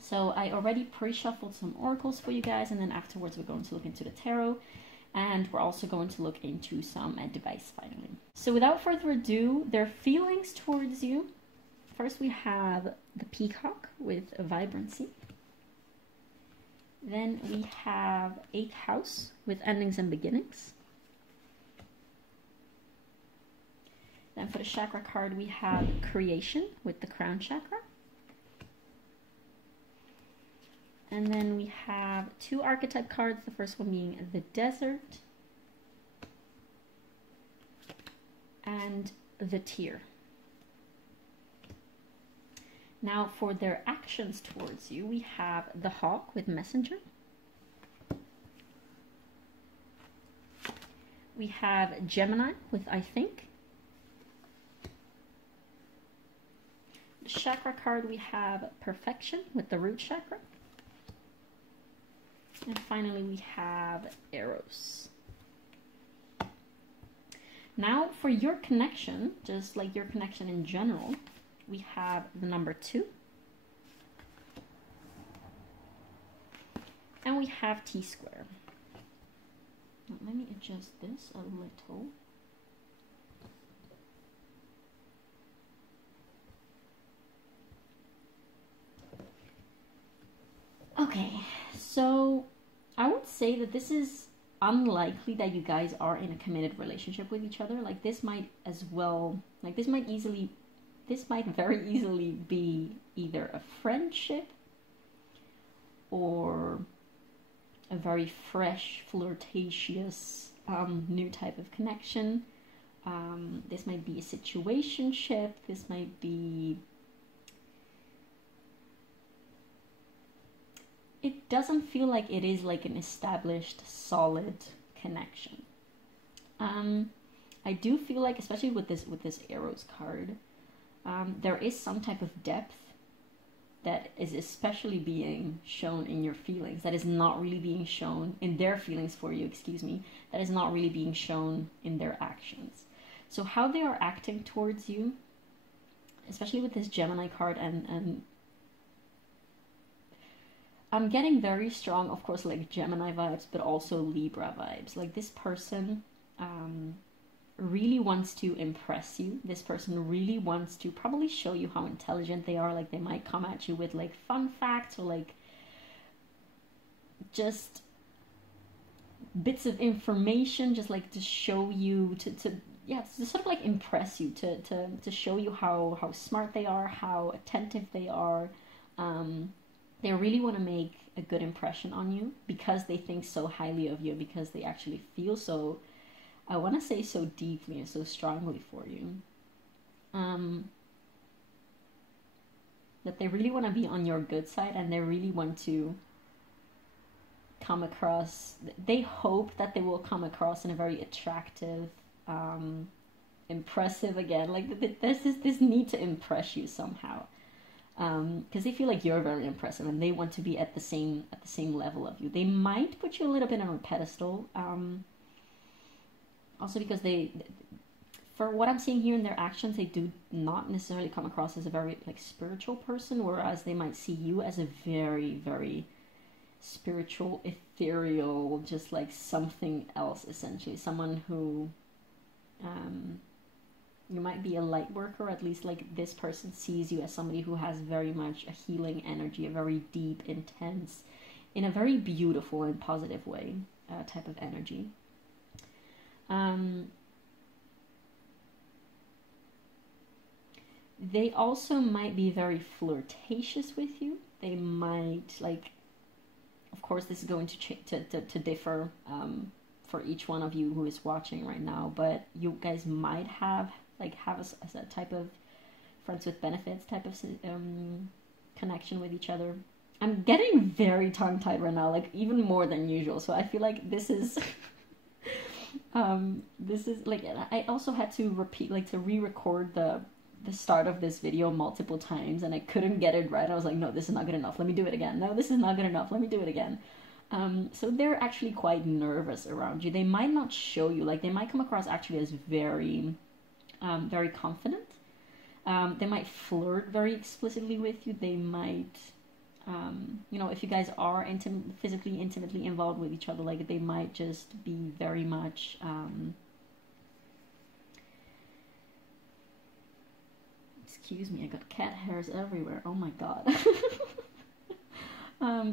So I already pre-shuffled some oracles for you guys, and then afterwards we're going to look into the tarot. And we're also going to look into some advice finally. So without further ado, their feelings towards you. First we have the peacock with a vibrancy. Then we have 8th house with endings and beginnings. Then for the chakra card we have creation with the crown chakra. And then we have 2 archetype cards, the first one being the desert and the tear. Now for their actions towards you, we have the hawk with messenger. We have Gemini with I think. The chakra card, we have perfection with the root chakra. And finally we have Eros. Now for your connection, just like your connection in general, we have the number 2. And we have T-square. Now, let me adjust this a little. Okay, so I would say that this is unlikely that you guys are in a committed relationship with each other. Like this might as well, like this might very easily be either a friendship or a very fresh, flirtatious, new type of connection. This might be a situationship. This might be... It doesn't feel like it is like an established, solid connection. I do feel like, especially with this Eros card, there is some type of depth that is especially being shown in your feelings, that is not really being shown in their feelings for you, excuse me, that is not really being shown in their actions. So how they are acting towards you, especially with this Gemini card, and I'm getting very strong, of course, like Gemini vibes, but also Libra vibes. Like this person really wants to impress you. This person really wants to probably show you how intelligent they are. Like they might come at you with like fun facts or like just bits of information, just like to show you, to sort of like impress you, to show you how smart they are, how attentive they are. They really want to make a good impression on you because they think so highly of you, because they actually feel so, I want to say so deeply and so strongly for you. That they really want to be on your good side, and they really want to come across, they hope that they will come across in a very attractive, impressive, again, like there's this need to impress you somehow. Because they feel like you're very impressive and they want to be at the same level of you. They might put you a little bit on a pedestal. Also because they, for what I'm seeing here in their actions, they do not necessarily come across as a very like spiritual person, whereas they might see you as a very, very spiritual, ethereal, just like something else, essentially. Someone who, you might be a light worker, at least like this person sees you as somebody who has very much a healing energy, a very deep, intense, in a very beautiful and positive way, type of energy. They also might be very flirtatious with you. They might, like, of course this is going to differ for each one of you who is watching right now, but you guys might have a type of friends with benefits type of connection with each other. I'm getting very tongue-tied right now, like even more than usual, so I feel like this is this is like, I also had to repeat, like to re-record the start of this video multiple times, and I couldn't get it right. I was like, no, this is not good enough, let me do it again. No, this is not good enough, let me do it again. So they're actually quite nervous around you. They might not show you, like they might come across actually as very very confident. They might flirt very explicitly with you. They might You know, if you guys are physically intimately involved with each other, like they might just be very much excuse me, I got cat hairs everywhere, oh my god.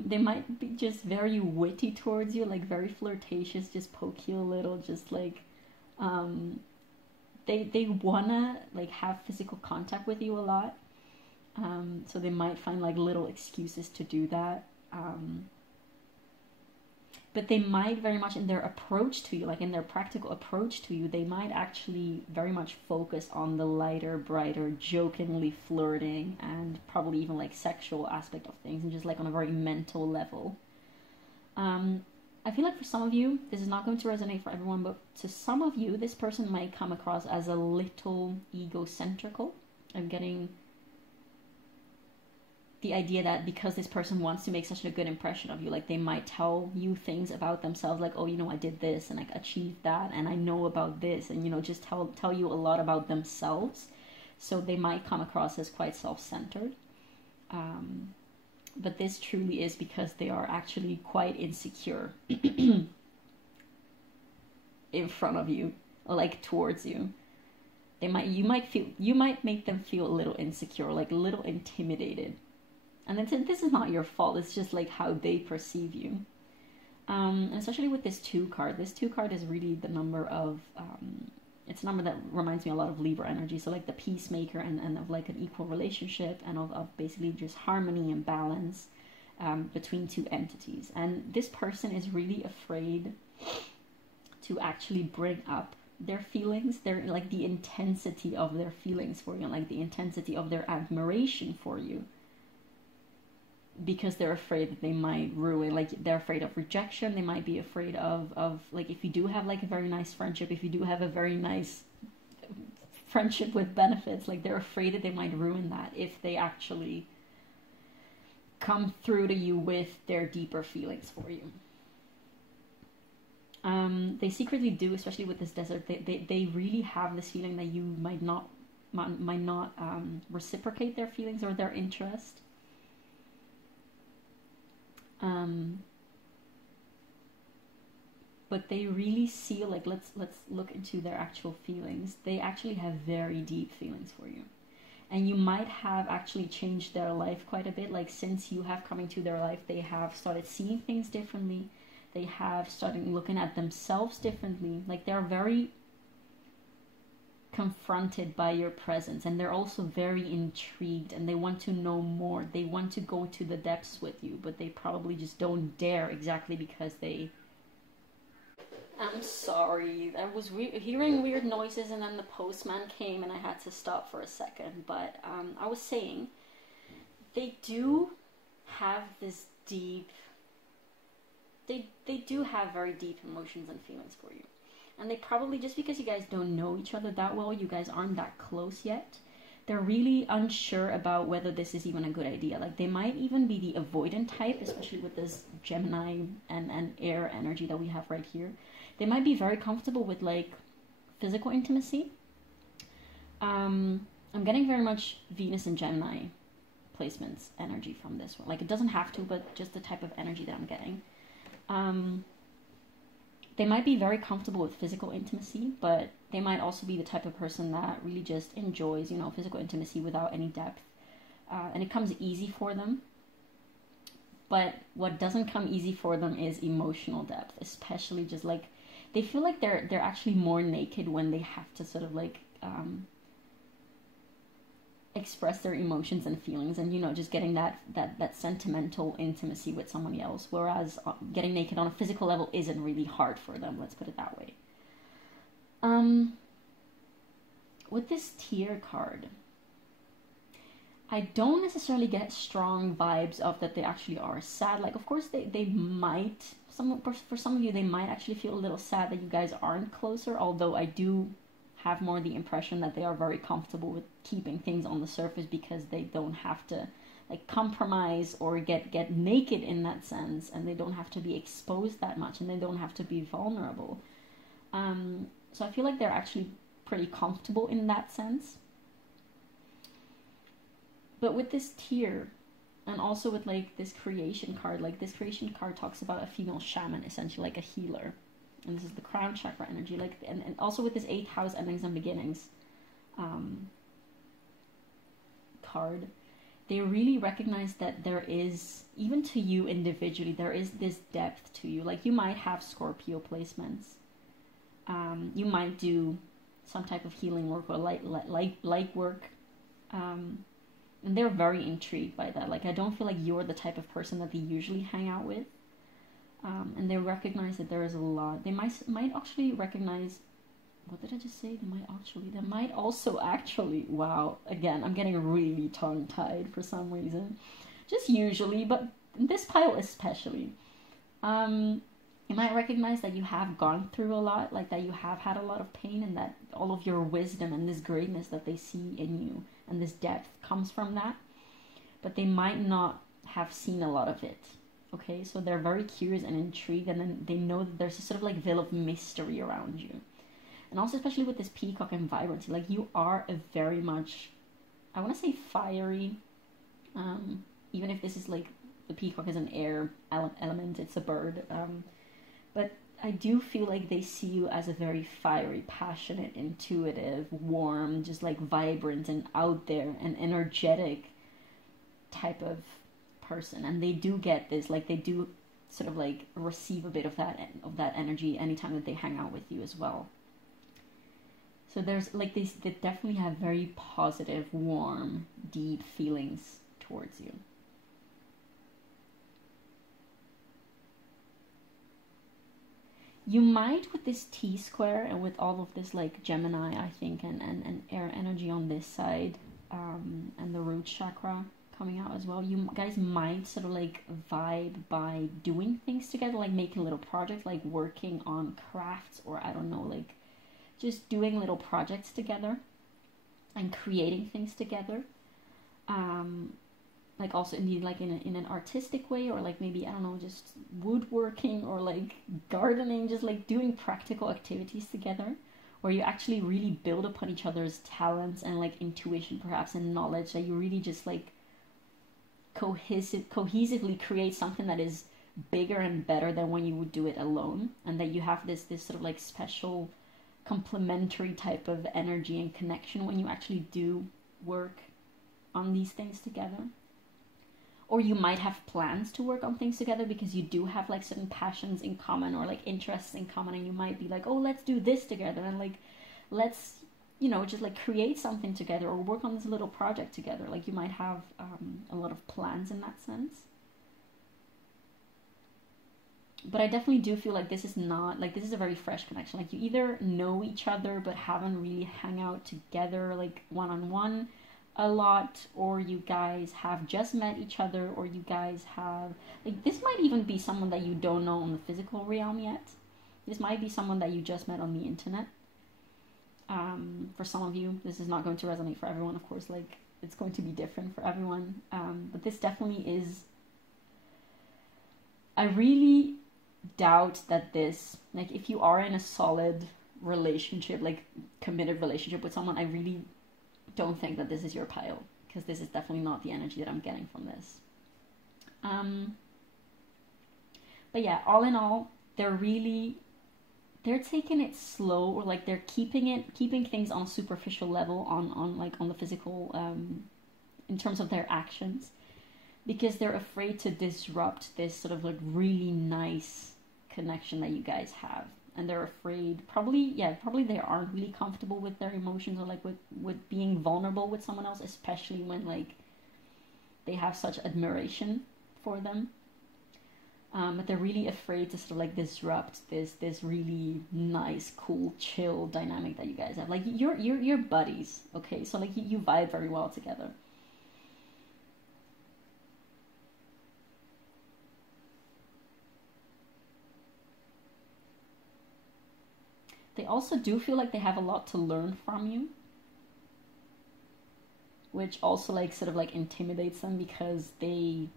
They might be just very witty towards you, like very flirtatious, just poke you a little, just like they wanna like have physical contact with you a lot. So they might find like little excuses to do that. But they might very much in their approach to you, like in their practical approach to you, they might actually very much focus on the lighter, brighter, jokingly flirting, and probably even like sexual aspect of things, and just like on a very mental level. I feel like for some of you, this is not going to resonate for everyone, but to some of you, this person might come across as a little egocentrical. I'm getting the idea that because this person wants to make such a good impression of you, like they might tell you things about themselves, like, oh, you know, I did this and I achieved that and I know about this, and, you know, just tell you a lot about themselves. So they might come across as quite self-centered. But this truly is because they are actually quite insecure in front of you, or like towards you. You might make them feel a little insecure, like a little intimidated. And then this is not your fault, it's just like how they perceive you. And especially with this 2 card. This 2 card is really the number of, it's a number that reminds me a lot of Libra energy. So like the peacemaker and of like an equal relationship, and of basically just harmony and balance between 2 entities. And this person is really afraid to actually bring up their feelings, their like the intensity of their feelings for you, like the intensity of their admiration for you. Because they're afraid that they might ruin, like they're afraid of rejection. They might be afraid of like, if you do have like a very nice friendship, if you do have a very nice friendship with benefits, like they're afraid that they might ruin that if they actually come through to you with their deeper feelings for you. They secretly do, especially with this desert, they really have this feeling that you might not reciprocate their feelings or their interest. But they really see, like, let's look into their actual feelings. They actually have very deep feelings for you. And you might have actually changed their life quite a bit. Like, since you have come into their life, they have started seeing things differently. They have started looking at themselves differently. Like, they're very confronted by your presence, and they're also very intrigued, and they want to know more. They want to go to the depths with you, but they probably just don't dare, exactly because they... I'm sorry, I was hearing weird noises, and then the postman came and I had to stop for a second. But I was saying, they do have this deep... They do have very deep emotions and feelings for you. And they probably, just because you guys don't know each other that well, you guys aren't that close yet, they're really unsure about whether this is even a good idea. Like, they might even be the avoidant type, especially with this Gemini and air energy that we have right here. They might be very comfortable with, like, physical intimacy. I'm getting very much Venus and Gemini placements energy from this one. Like, it doesn't have to, but just the type of energy that I'm getting. They might be very comfortable with physical intimacy, but they might also be the type of person that really just enjoys, you know, physical intimacy without any depth. And it comes easy for them. But what doesn't come easy for them is emotional depth, especially just like, they feel like they're actually more naked when they have to sort of like express their emotions and feelings, and, you know, just getting that sentimental intimacy with somebody else, whereas getting naked on a physical level isn't really hard for them, let's put it that way. With this Tear card, I don't necessarily get strong vibes of that they actually are sad. Like, of course they might, for some of you, they might actually feel a little sad that you guys aren't closer, although I do have more the impression that they are very comfortable with keeping things on the surface, because they don't have to like compromise or get naked in that sense, and they don't have to be exposed that much, and they don't have to be vulnerable. So I feel like they're actually pretty comfortable in that sense. But with this Tear, And also with like this creation card, like this creation card talks about a female shaman, essentially like a healer. And this is the crown chakra energy, like, and also with this 8th house endings and beginnings card, they really recognize that there is, even to you individually, there is this depth to you. Like, you might have Scorpio placements. You might do some type of healing work or light work. And they're very intrigued by that. Like, I don't feel like you're the type of person that they usually hang out with. And they recognize that there is a lot. They might actually recognize, what did I just say? They might also actually, wow, again, I'm getting really tongue-tied for some reason. Just usually, but this pile especially. You might recognize that you have gone through a lot, like that you have had a lot of pain, and that all of your wisdom and this greatness that they see in you and this depth comes from that. But they might not have seen a lot of it. Okay, so they're very curious and intrigued, and then they know that there's a sort of like veil of mystery around you. And also, especially with this peacock and vibrancy, like, you are a very much, I want to say fiery, even if this is like, the peacock is an air element, it's a bird, but I do feel like they see you as a very fiery, passionate, intuitive, warm, just like vibrant and out there and energetic type of person. And they do get this, like, they do sort of like receive a bit of that energy anytime that they hang out with you as well. So there's like they definitely have very positive, warm, deep feelings towards you. You might, with this T-square and with all of this like Gemini, I think, and air energy on this side, and the root chakra coming out as well, you guys might sort of like vibe by doing things together, like making little projects, like working on crafts, or I don't know, like just doing little projects together and creating things together. Like also indeed like in an artistic way, or like maybe, I don't know, just woodworking or like gardening, just like doing practical activities together, where you actually really build upon each other's talents and like intuition perhaps and knowledge, that you really just like cohesively create something that is bigger and better than when you would do it alone, and that you have this sort of like special complementary type of energy and connection when you actually do work on these things together. Or you might have plans to work on things together because you do have like certain passions in common or like interests in common, and you might be like, oh, let's do this together, and like let's, you know, just like create something together or work on this little project together. Like you might have a lot of plans in that sense. But I definitely do feel like this is not, like, this is a very fresh connection. Like, you either know each other but haven't really hang out together, like, one-on-one a lot, or you guys have just met each other, or you guys have, like, this might even be someone that you don't know on the physical realm yet. This might be someone that you just met on the internet. For some of you, this is not going to resonate for everyone, of course, like, it's going to be different for everyone. But this definitely is, I really doubt that this, like, if you are in a solid relationship, like committed relationship with someone, I really don't think that this is your pile, because this is definitely not the energy that I'm getting from this. But yeah, all in all, they're taking it slow, or like they're keeping things on a superficial level, on the physical, in terms of their actions, because they're afraid to disrupt this sort of like really nice connection that you guys have. And they're afraid, probably they aren't really comfortable with their emotions, or like with being vulnerable with someone else, especially when like they have such admiration for them. But they're really afraid to sort of like disrupt this really nice, cool, chill dynamic that you guys have. Like you're buddies, okay? So like you vibe very well together. They also do feel like they have a lot to learn from you, which also like sort of like intimidates them, because they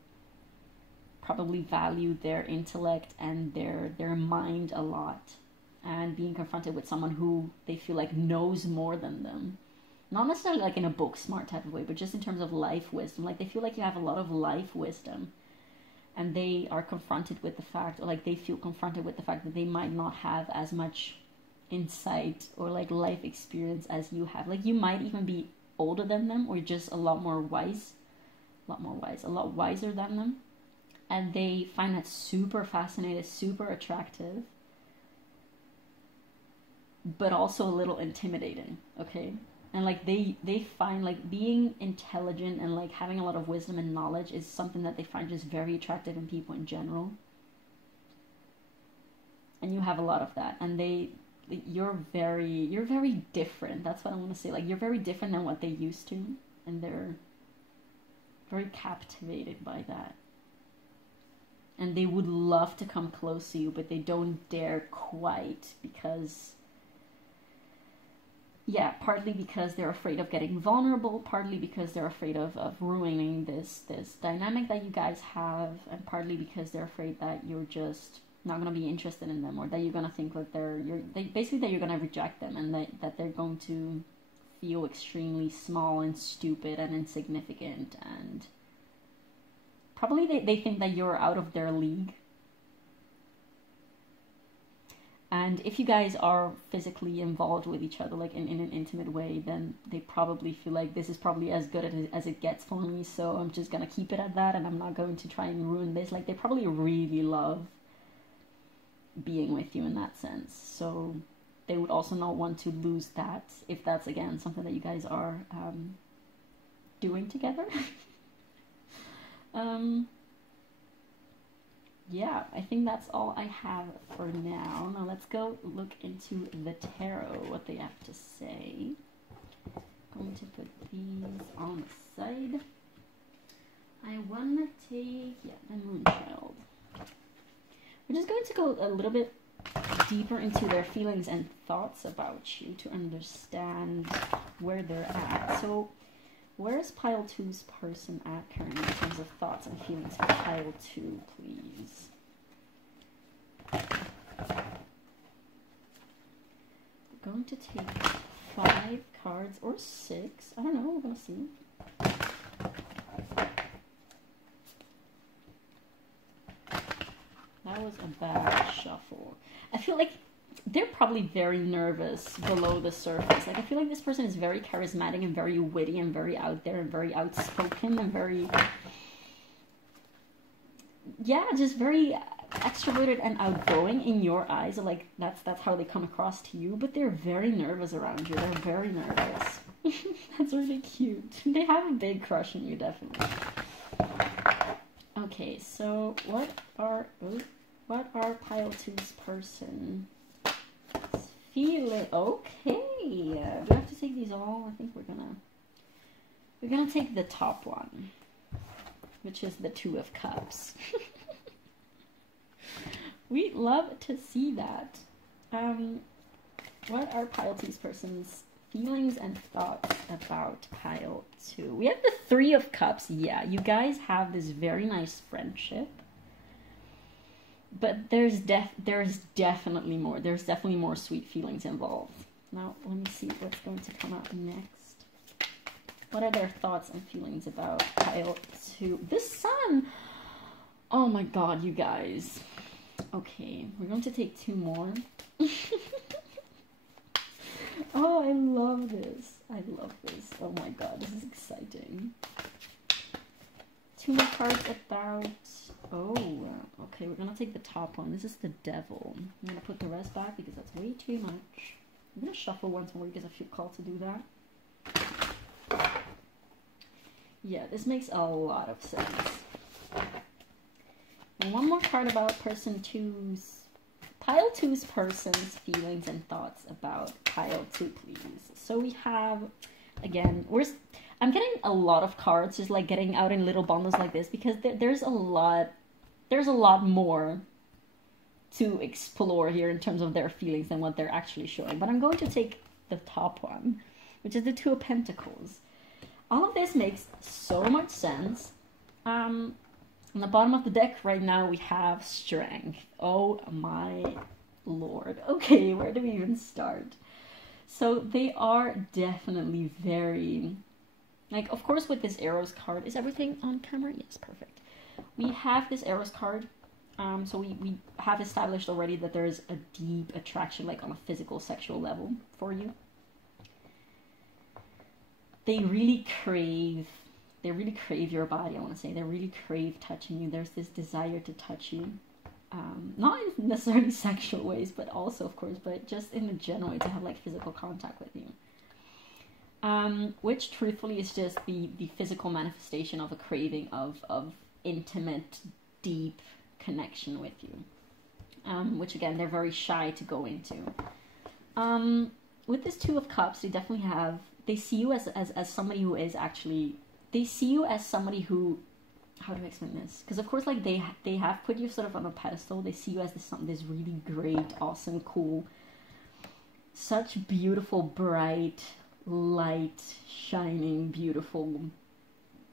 probably value their intellect and their mind a lot, and being confronted with someone who they feel like knows more than them not necessarily like in a book smart type of way, but just in terms of life wisdom. Like they feel like you have a lot of life wisdom, and they are confronted with the fact, or like they feel confronted with the fact that they might not have as much insight or like life experience as you have. Like you might even be older than them, or just a lot wiser than them, and they find that super fascinating, super attractive, but also a little intimidating. Okay, and like they find like being intelligent and like having a lot of wisdom and knowledge is something that they find just very attractive in people in general, and you have a lot of that, and you're very different. That's what I want to say. Like you're very different than what they used to, and they're very captivated by that. And they would love to come close to you, but they don't dare quite because, yeah, partly because they're afraid of getting vulnerable, partly because they're afraid of ruining this dynamic that you guys have, and partly because they're afraid that you're just not going to be interested in them, or that you're going to think that basically that you're going to reject them, and that they're going to feel extremely small and stupid and insignificant, and probably they think that you're out of their league. And if you guys are physically involved with each other, like in an intimate way, then they probably feel like this is probably as good as it gets for me, so I'm just going to keep it at that, and I'm not going to try and ruin this. Like they probably really love being with you in that sense, so they would also not want to lose that if that's again something that you guys are doing together. Yeah, I think that's all I have for now. Now let's go look into the tarot, what they have to say. I'm going to put these on the side. I want to take, the Moonchild. We're just going to go a little bit deeper into their feelings and thoughts about you to understand where they're at. So, where's Pile 2's person at currently in terms of thoughts and feelings for Pile 2, please? We're going to take 5 cards or 6. I don't know, we're going to see. That was a bad shuffle. I feel like they're probably very nervous below the surface. Like I feel like this person is very charismatic and very witty and very out there and very outspoken and very, just very extroverted and outgoing in your eyes. Like that's how they come across to you. But they're very nervous around you. They're very nervous. That's really cute. They have a big crush on you, definitely. Okay, so what are Pile 2's person feeling? Okay, do I have to take these all? I think we're gonna take the top one, which is the 2 of Cups. We love to see that. What are Pile 2's person's feelings and thoughts about Pile 2? We have the 3 of Cups. Yeah, you guys have this very nice friendship. But there's definitely more. There's definitely more sweet feelings involved. Now, let me see what's going to come out next. What are their thoughts and feelings about Pile 2? The Sun! Oh my god, you guys. Okay, we're going to take 2 more. Oh, I love this. I love this. Oh my god, this is exciting. 2 more cards about... Oh, okay, we're gonna take the top one. This is the Devil. I'm gonna put the rest back because that's way too much. I'm gonna shuffle once more because I feel called to do that. Yeah, this makes a lot of sense. And one more card about Pile 2's person's feelings and thoughts about Pile 2, please. So we have, again, I'm getting a lot of cards, just like getting out in little bundles like this, because there's a lot more to explore here in terms of their feelings than what they're actually showing. But I'm going to take the top one, which is the 2 of Pentacles. All of this makes so much sense. On the bottom of the deck right now we have Strength. Oh my lord. Okay, where do we even start? So they are definitely very, like, of course with this Eros card, is everything on camera? Yes, perfect. We have this Eros card. So we have established already that there is a deep attraction, like on a physical, sexual level for you. They really crave your body, I want to say. They really crave touching you. There's this desire to touch you. Not in necessarily sexual ways, but also, of course, but just in a general way, to have like physical contact with you. Which truthfully is just the physical manifestation of a craving of intimate, deep connection with you. Which again, they're very shy to go into. With this Two of Cups, they see you as somebody who is actually, they see you as somebody who, how do I explain this? Because of course, like they have put you sort of on a pedestal. They see you as this really great, awesome, cool, such beautiful, bright, light, shining, beautiful,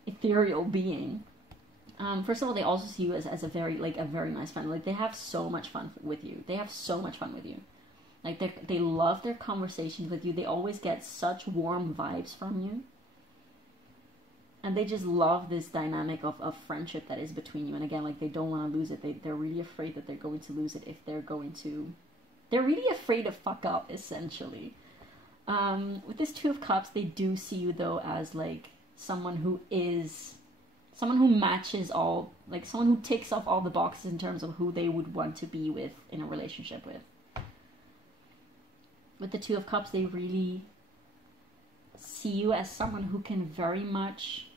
ethereal being. First of all, they also see you as a very nice friend. Like, they have so much fun with you. They have so much fun with you. Like, they love their conversations with you. They always get such warm vibes from you. And they just love this dynamic of friendship that is between you. And again, like, they don't want to lose it. They're really afraid that they're going to lose it if they're going to... They're really afraid to fuck up, essentially. With this Two of Cups, they do see you, though, as, like, someone who matches all, like, someone who ticks off all the boxes in terms of who they would want to be with in a relationship with. With the Two of Cups, they really see you as someone who can very much,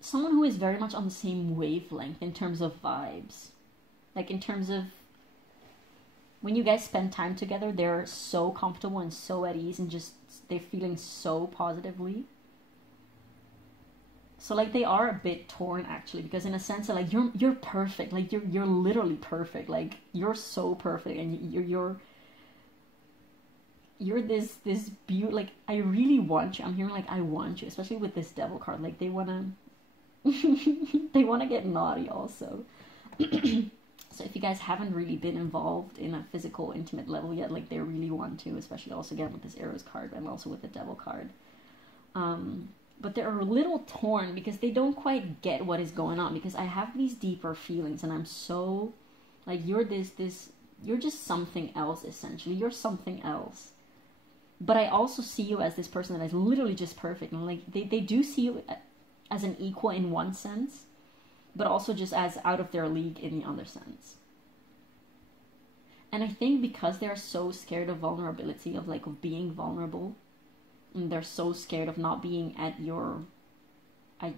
someone who is very much on the same wavelength in terms of vibes. Like, in terms of, when you guys spend time together, they're so comfortable and so at ease and just, they're feeling so positively. So, like, they are a bit torn, actually, because in a sense, like, you're perfect. Like, you're literally perfect. Like, you're so perfect, and you're this beauty. Like, I really want you. I'm hearing, like, I want you, especially with this Devil card. Like, they wanna get naughty also. So if you guys haven't really been involved in a physical, intimate level yet, like, they really want to, especially also again with this Eros card and also with the Devil card. But they're a little torn because they don't quite get what is going on, because I have these deeper feelings and I'm so, like, you're you're just something else, essentially. You're something else. But I also see you as this person that is literally just perfect. And, like, they do see you as an equal in one sense, but also just as out of their league in the other sense. And I think because they're so scared of vulnerability, of being vulnerable, and they're so scared of not being at your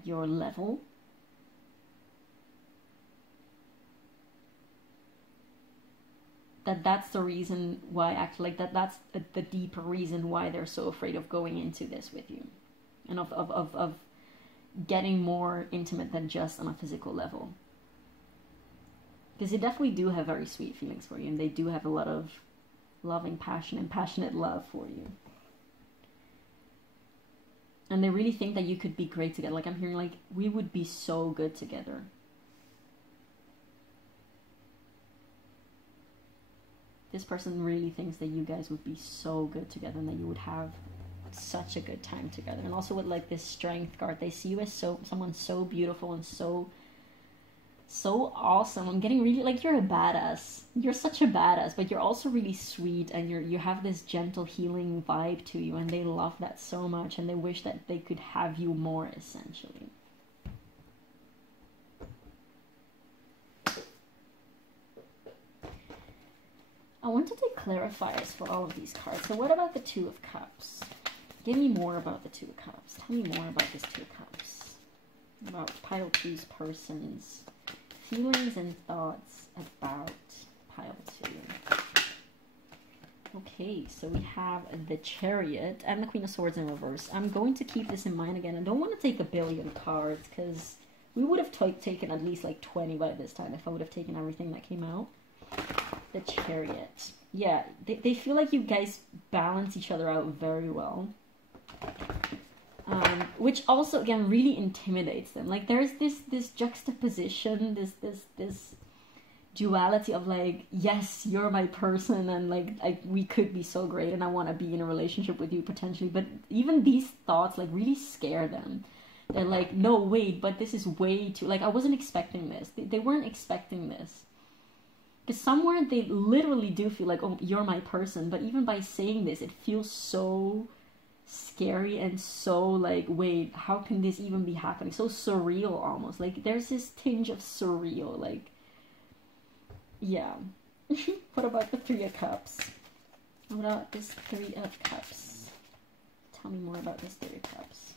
level, that's the reason why, actually, like, that's the deeper reason why they're so afraid of going into this with you, and of getting more intimate than just on a physical level. Because they definitely do have very sweet feelings for you, and they do have a lot of loving passion and passionate love for you. And they really think that you could be great together. Like, I'm hearing, like, we would be so good together. This person really thinks that you guys would be so good together and that you would have such a good time together. And also with, like, this Strength card, they see you as someone so beautiful and so awesome. I'm getting really, like, you're a badass. You're such a badass, but you're also really sweet, and you have this gentle, healing vibe to you, and they love that so much, and they wish that they could have you more, essentially. I want to take clarifiers for all of these cards. So what about the Two of Cups? Give me more about the Two of Cups. Tell me more about this Two of Cups. About pile two's person's feelings and thoughts about pile two. Okay, so we have the Chariot and the Queen of Swords in reverse. I'm going to keep this in mind again. I don't want to take a billion cards, because we would have taken at least like 20 by this time if I would have taken everything that came out. The Chariot. Yeah, they feel like you guys balance each other out very well. Which also, again, really intimidates them. Like, there's this juxtaposition, this duality of like, yes, you're my person, and like we could be so great, and I want to be in a relationship with you potentially. But even these thoughts like really scare them. They're like, no, wait, but this is way too, like, I wasn't expecting this. They weren't expecting this. Because somewhere they literally do feel like, oh, you're my person. But even by saying this, it feels so scary and so like, wait, how can this even be happening? So surreal almost. Like, there's this tinge of surreal. Like, yeah. What about the Three of Cups? What about this Three of Cups? Tell me more about this Three of Cups.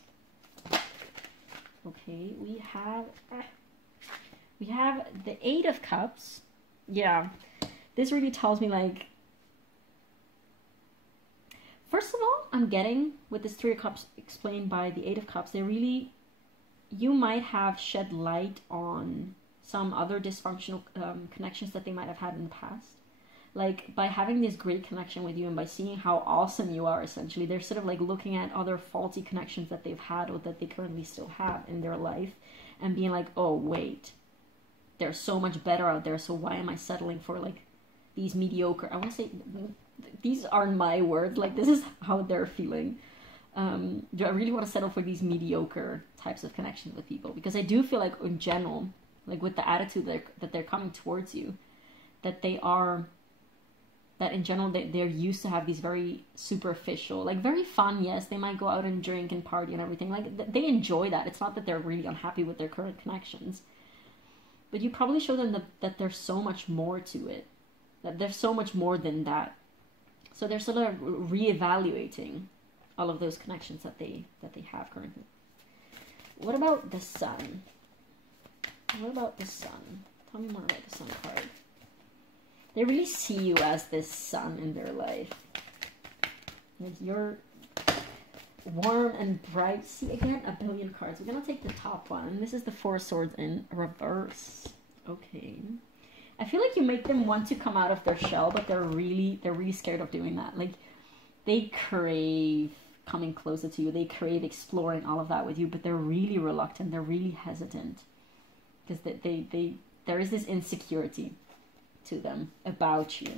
Okay, we have the Eight of Cups. Yeah, this really tells me like, first of all, I'm getting with this Three of Cups explained by the Eight of Cups, you might have shed light on some other dysfunctional connections that they might have had in the past. Like, by having this great connection with you and by seeing how awesome you are, essentially, they're sort of like looking at other faulty connections that they've had or that they currently still have in their life and being like, oh, wait, there's so much better out there, so why am I settling for like these mediocre, I want to say, these aren't my words, like this is how they're feeling. Do I really want to settle for these mediocre types of connections with people? Because I do feel like in general, like with the attitude that they're coming towards you, that in general they're used to have these very superficial, like very fun, yes, they might go out and drink and party and everything, like they enjoy that. It's not that they're really unhappy with their current connections. But you probably show them that there's so much more to it. That there's so much more than that. So they're sort of reevaluating all of those connections that they have currently. What about the Sun? What about the Sun? Tell me more about the Sun card. They really see you as this sun in their life. Like, you're warm and bright. See, again, a billion cards. We're gonna take the top one. This is the Four of Swords in reverse. Okay. I feel like you make them want to come out of their shell, but they're really scared of doing that. Like, they crave coming closer to you. They crave exploring all of that with you, but they're really reluctant. They're really hesitant. Because there is this insecurity to them about you.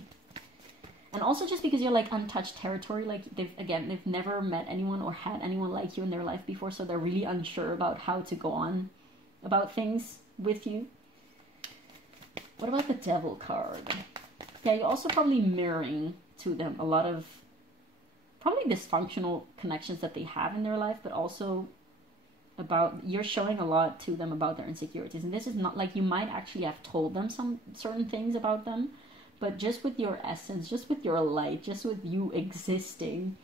And also just because you're like untouched territory, like they've never met anyone or had anyone like you in their life before, so they're really unsure about how to go on about things with you. What about the Devil card? Yeah, you're also probably mirroring to them a lot of probably dysfunctional connections that they have in their life, but also you're showing a lot to them about their insecurities. And this is not like, you might actually have told them some certain things about them, but just with your essence, just with your light, just with you existing,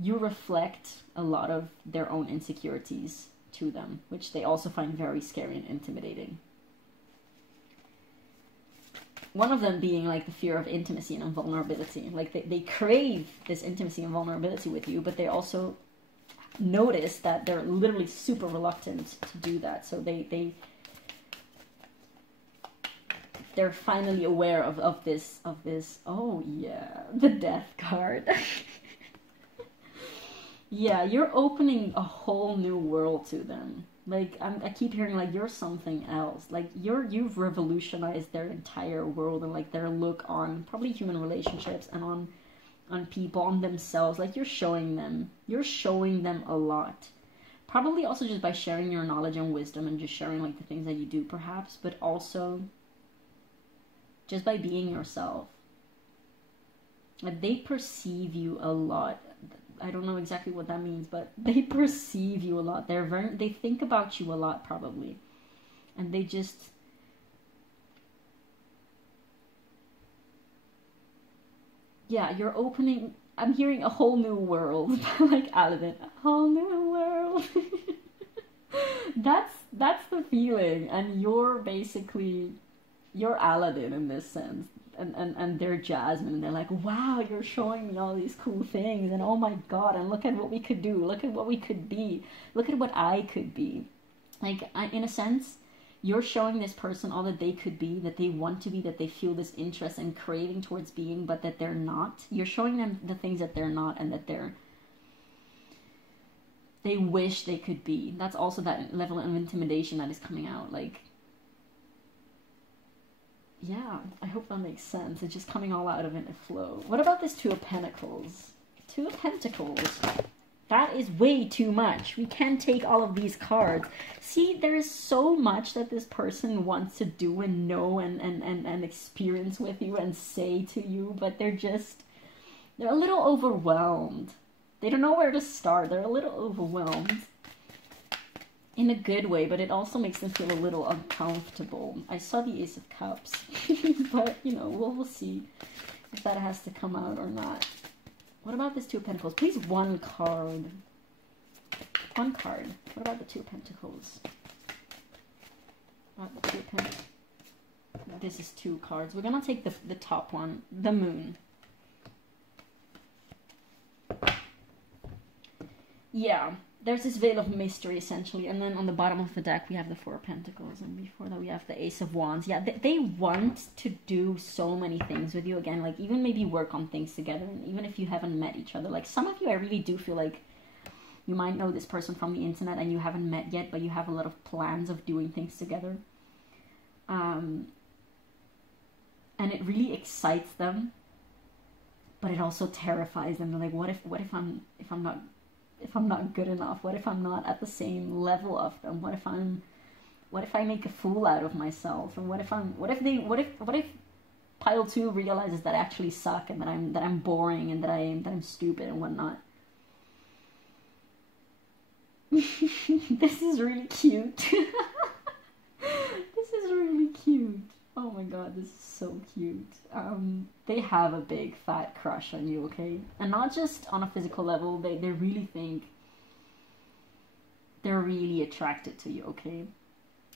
you reflect a lot of their own insecurities to them, which they also find very scary and intimidating. One of them being like the fear of intimacy and vulnerability. Like they crave this intimacy and vulnerability with you, but they also notice that they're literally super reluctant to do that. So they're finally aware of this, oh yeah, the Death card. Yeah, you're opening a whole new world to them. Like, I keep hearing, like, you're something else. Like, you've revolutionized their entire world and, like, their look on probably human relationships and on people, on themselves. Like, you're showing them a lot. Probably also just by sharing your knowledge and wisdom and just sharing, like, the things that you do, perhaps. But also just by being yourself. Like, they perceive you a lot. I don't know exactly what that means, but they perceive you a lot. They think about you a lot, probably. And they just... Yeah, you're opening... I'm hearing a whole new world. Like Aladdin. A whole new world. That's the feeling. And you're basically... You're Aladdin in this sense. And they're Jasmine, and they're like, wow, you're showing me all these cool things, and oh my god, and look at what we could do, look at what we could be, look at what I could be. Like, in a sense, you're showing this person all that they could be, that they want to be, that they feel this interest and craving towards being, but that they're not. You're showing them the things that they're not, and that they wish they could be. That's also that level of intimidation that is coming out. Like, yeah, I hope that makes sense. It's just coming all out of it in a flow. What about this Two of Pentacles? Two of Pentacles. That is way too much. We can't take all of these cards. See, there's so much that this person wants to do and know and experience with you and say to you, but they're a little overwhelmed. They don't know where to start. They're a little overwhelmed. In a good way, but it also makes them feel a little uncomfortable. I saw the Ace of Cups, but, you know, we'll see if that has to come out or not. What about this Two of Pentacles? Please, one card. One card. What about the Two of Pentacles? The Two of Pentacles. This is two cards. We're gonna take the top one, the Moon. Yeah, there's this veil of mystery, essentially. And then on the bottom of the deck, we have the Four of Pentacles. And before that, we have the Ace of Wands. Yeah, they want to do so many things with you. Again, like, even maybe work on things together. And even if you haven't met each other. Like, some of you, I really do feel like you might know this person from the internet and you haven't met yet, but you have a lot of plans of doing things together. And it really excites them. But it also terrifies them. They're like, what if I'm not good enough? What if I'm not at the same level of them? What if I make a fool out of myself? And what if pile 2 realizes that I actually suck and that I'm boring and that I'm stupid and whatnot? This is really cute. This is really cute. Oh my god, this is so cute. They have a big fat crush on you, okay? And not just on a physical level, they really think they're really attracted to you, okay?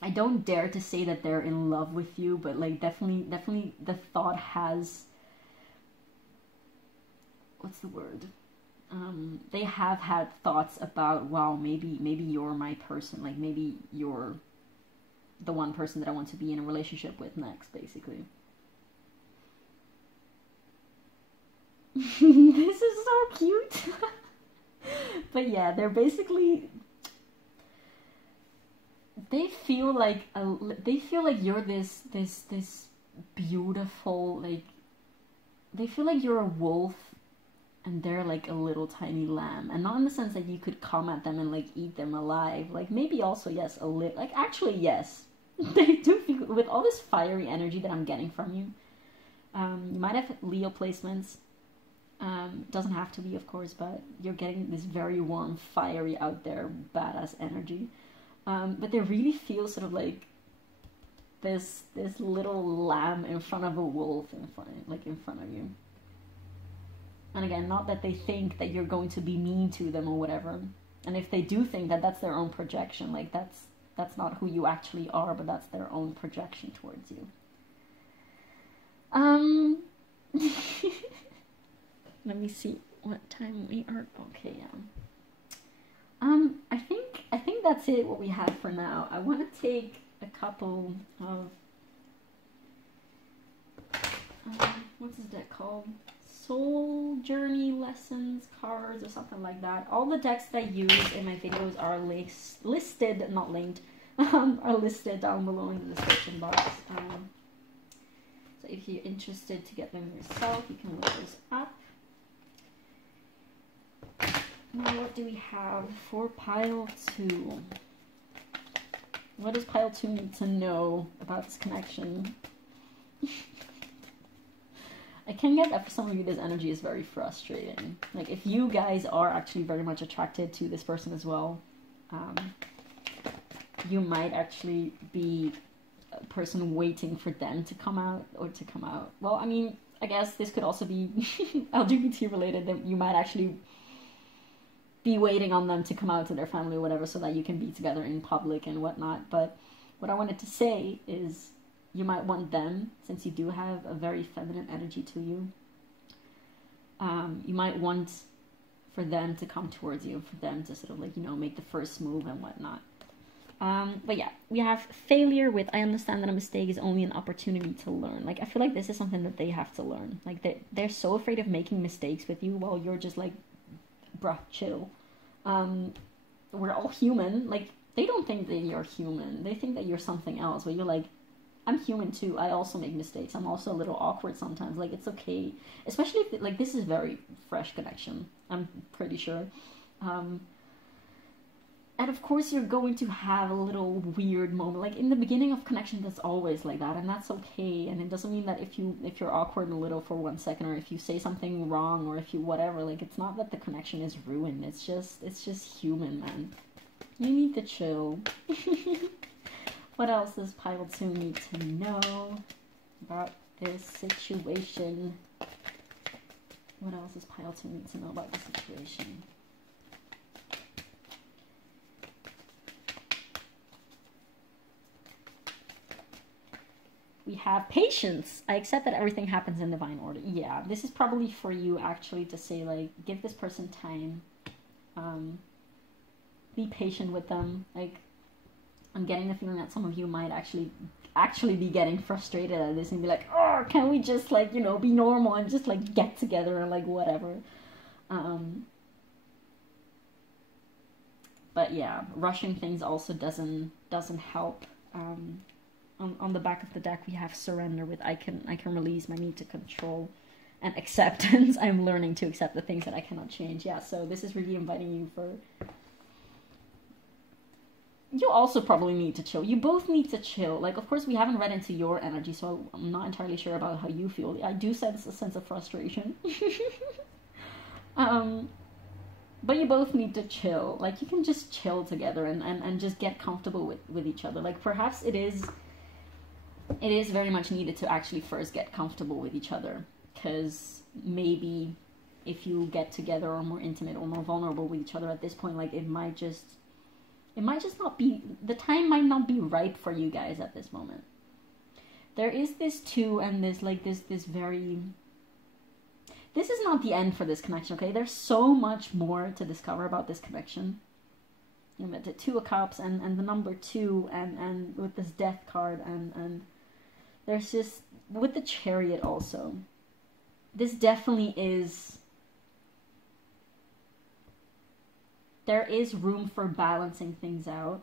I don't dare to say that they're in love with you, but like definitely the thought has, what's the word? They have had thoughts about, wow, maybe you're my person, like maybe you're the one person that I want to be in a relationship with next, basically. This is so cute. But yeah, they're basically, they feel like you're this beautiful, like, they feel like you're a wolf and they're like a little tiny lamb, and not in the sense that you could come at them and like eat them alive, like maybe also yes, a little, like actually yes. They do feel, with all this fiery energy that I'm getting from you. You might have Leo placements. Doesn't have to be, of course, but you're getting this very warm, fiery, out there, badass energy. But they really feel sort of like this little lamb in front of a wolf in front of you. And again, not that they think that you're going to be mean to them or whatever. And if they do think that, that's their own projection. Like, that's not who you actually are, but that's their own projection towards you. Let me see what time we are. Okay, yeah. I think that's it, what we have for now. I want to take a couple of what's this deck called? Soul Journey Lessons cards or something like that. All the decks that I use in my videos are listed, not linked, are listed down below in the description box. So if you're interested to get them yourself, you can look those up. Now, what do we have for pile 2? What does pile 2 need to know about this connection? I can get that for some of you, this energy is very frustrating. Like, if you guys are actually very much attracted to this person as well, you might actually be a person waiting for them to come out or to come out. Well, I mean, I guess this could also be LGBT related, that you might actually be waiting on them to come out to their family or whatever so that you can be together in public and whatnot. But what I wanted to say is, you might want them, since you do have a very feminine energy to you, you might want for them to come towards you, for them to sort of like, you know, make the first move and whatnot. But yeah, we have failure with, I understand that a mistake is only an opportunity to learn. Like, I feel like this is something that they have to learn. Like, they're so afraid of making mistakes with you while you're just like, bruh, chill. We're all human. Like, they don't think that you're human. They think that you're something else, but you're like, I'm human too. I also make mistakes. I'm also a little awkward sometimes. Like, it's okay. Especially if, like, this is very fresh connection. I'm pretty sure. And of course you're going to have a little weird moment. Like, in the beginning of connection, that's always like that, and that's okay. And it doesn't mean that if you're awkward a little for 1 second, or if you say something wrong, or if you whatever, like, it's not that the connection is ruined. It's just human, man. You need to chill. What else does pile 2 need to know about this situation? What else does pile 2 need to know about this situation? We have patience. I accept that everything happens in divine order. Yeah, this is probably for you actually to say, like, give this person time. Be patient with them. Like, I'm getting the feeling that some of you might actually be getting frustrated at this and be like, oh, can we just, like, you know, be normal and just, like, get together and, like, whatever. But yeah, rushing things also doesn't help. On the back of the deck we have surrender with I can release my need to control, and acceptance. I'm learning to accept the things that I cannot change. Yeah, so this is really inviting you for... You also probably need to chill. You both need to chill. Like, of course, we haven't read into your energy, so I'm not entirely sure about how you feel. I do sense a sense of frustration. But you both need to chill. Like, you can just chill together and just get comfortable with each other. Like, perhaps it is very much needed to actually first get comfortable with each other, because maybe if you get together or more intimate or more vulnerable with each other at this point, like, it might just not be, the time might not be right for you guys at this moment. There is this too, and this, like, this very, this is not the end for this connection, okay? There's so much more to discover about this connection. You know, the 2 of Cups and the number 2 and with this Death card and there's just, with the Chariot also, this definitely is, there is room for balancing things out.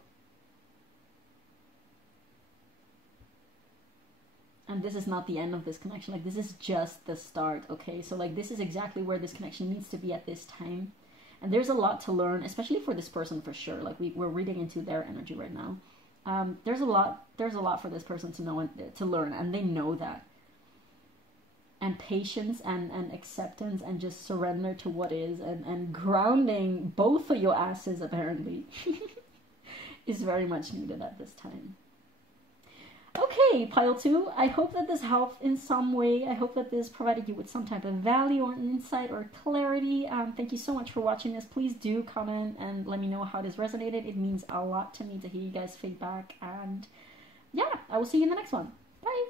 And this is not the end of this connection. Like, this is just the start, okay? So, like, this is exactly where this connection needs to be at this time. And there's a lot to learn, especially for this person for sure. Like, we're reading into their energy right now. There's a lot for this person to know and to learn, and they know that. And patience and acceptance and just surrender to what is, and grounding both of your asses apparently is very much needed at this time. Okay, pile 2, I hope that this helped in some way. I hope that this provided you with some type of value or insight or clarity. Thank you so much for watching this. Please do comment and let me know how this resonated. It means a lot to me to hear you guys' feedback. And yeah, I will see you in the next one. Bye!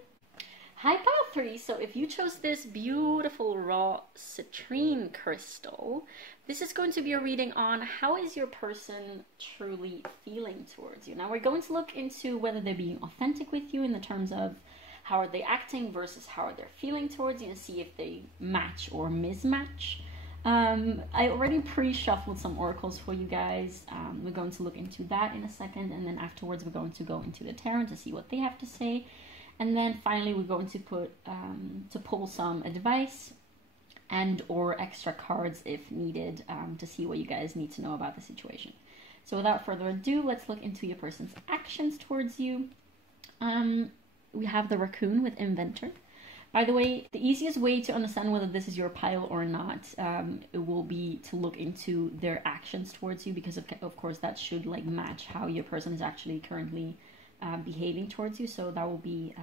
Hi, pile 3. So if you chose this beautiful raw citrine crystal, this is going to be a reading on how is your person truly feeling towards you. Now we're going to look into whether they're being authentic with you in the terms of how are they acting versus how are they feeling towards you, and see if they match or mismatch. I already pre-shuffled some oracles for you guys. We're going to look into that in a second, and then afterwards we're going to go into the tarot to see what they have to say. And then finally we're going to pull some advice and or extra cards if needed, to see what you guys need to know about the situation. So without further ado, let's look into your person's actions towards you. We have the raccoon with inventor. By the way, the easiest way to understand whether this is your pile or not, it will be to look into their actions towards you, because of course that should, like, match how your person is actually currently behaving towards you. So that will be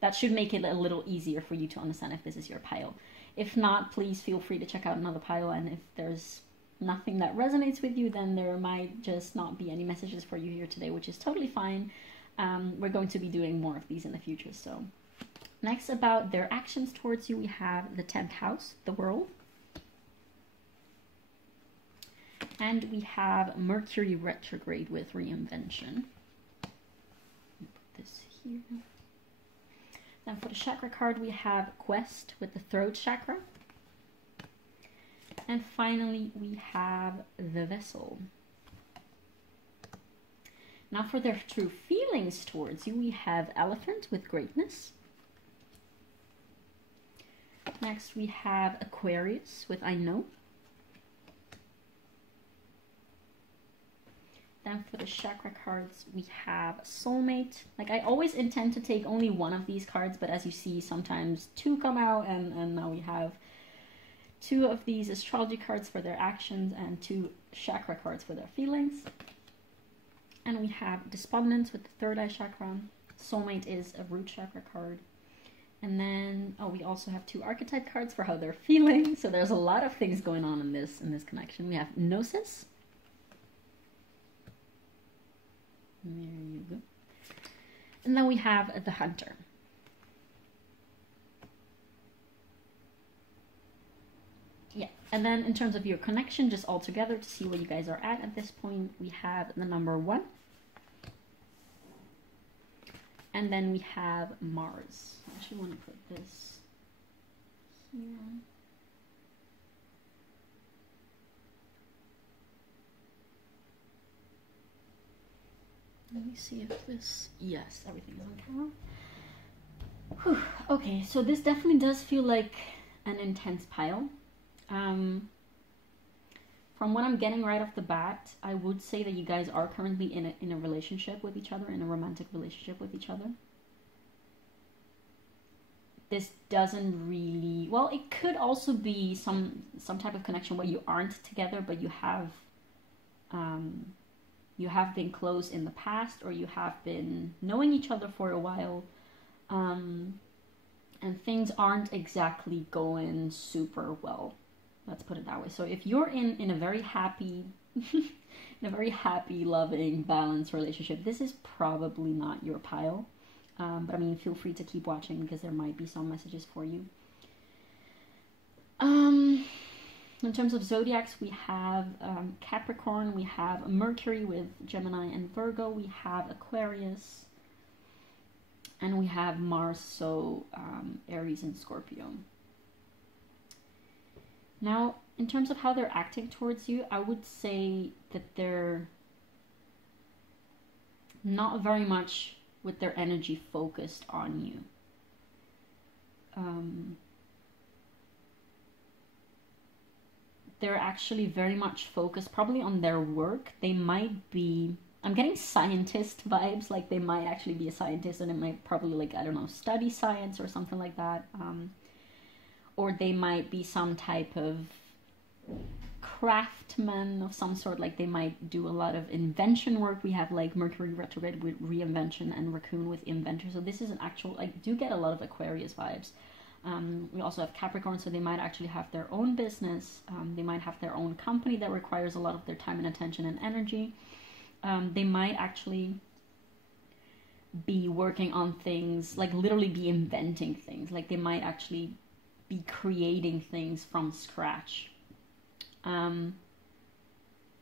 that should make it a little easier for you to understand if this is your pile. If not, please feel free to check out another pile, and if there's nothing that resonates with you, then there might just not be any messages for you here today, which is totally fine. We're going to be doing more of these in the future. So next, about their actions towards you, we have the 10th house, the world. And we have Mercury retrograde with reinvention. Put this here. Then for the chakra card, we have Quest with the throat chakra. And finally, we have the Vessel. Now for their true feelings towards you, we have Elephant with Greatness. Next we have Aquarius with I Know. Then for the chakra cards, we have Soulmate. Like, I always intend to take only one of these cards, but as you see, sometimes two come out, and now we have two of these astrology cards for their actions and two chakra cards for their feelings. And we have Despondence with the third eye chakra. Soulmate is a root chakra card. And then, oh, we also have two archetype cards for how they're feeling. So there's a lot of things going on in this connection. We have Gnosis. There you go. And then we have the Hunter. Yeah, and then in terms of your connection, just all together to see where you guys are at this point, we have the number 1. And then we have Mars. I actually want to put this here. Let me see if this, yes, everything is on camera. Whew. Okay, so this definitely does feel like an intense pile. From what I'm getting right off the bat, I would say that you guys are currently in a relationship with each other, in a romantic relationship with each other. This doesn't really, well, it could also be some type of connection where you aren't together, but you have been close in the past, or you have been knowing each other for a while, and things aren't exactly going super well. Let's put it that way. So if you're in a very happy, loving, balanced relationship, this is probably not your pile. But I mean, feel free to keep watching because there might be some messages for you. In terms of zodiacs, we have Capricorn, we have Mercury with Gemini and Virgo, we have Aquarius, and we have Mars, so Aries and Scorpio. Now, in terms of how they're acting towards you, I would say that they're not very much with their energy focused on you. They're actually very much focused probably on their work. They might be, I'm getting scientist vibes, like they might actually be a scientist, and it might probably, like, I don't know, study science or something like that. Or they might be some type of craftsman of some sort, like they might do a lot of invention work. We have like Mercury retrograde with reinvention and Raccoon with inventor. So this is an actual, I do get a lot of Aquarius vibes. We also have Capricorn, so they might actually have their own business. They might have their own company that requires a lot of their time and attention and energy. They might actually be working on things, like literally be inventing things. Like they might actually be creating things from scratch.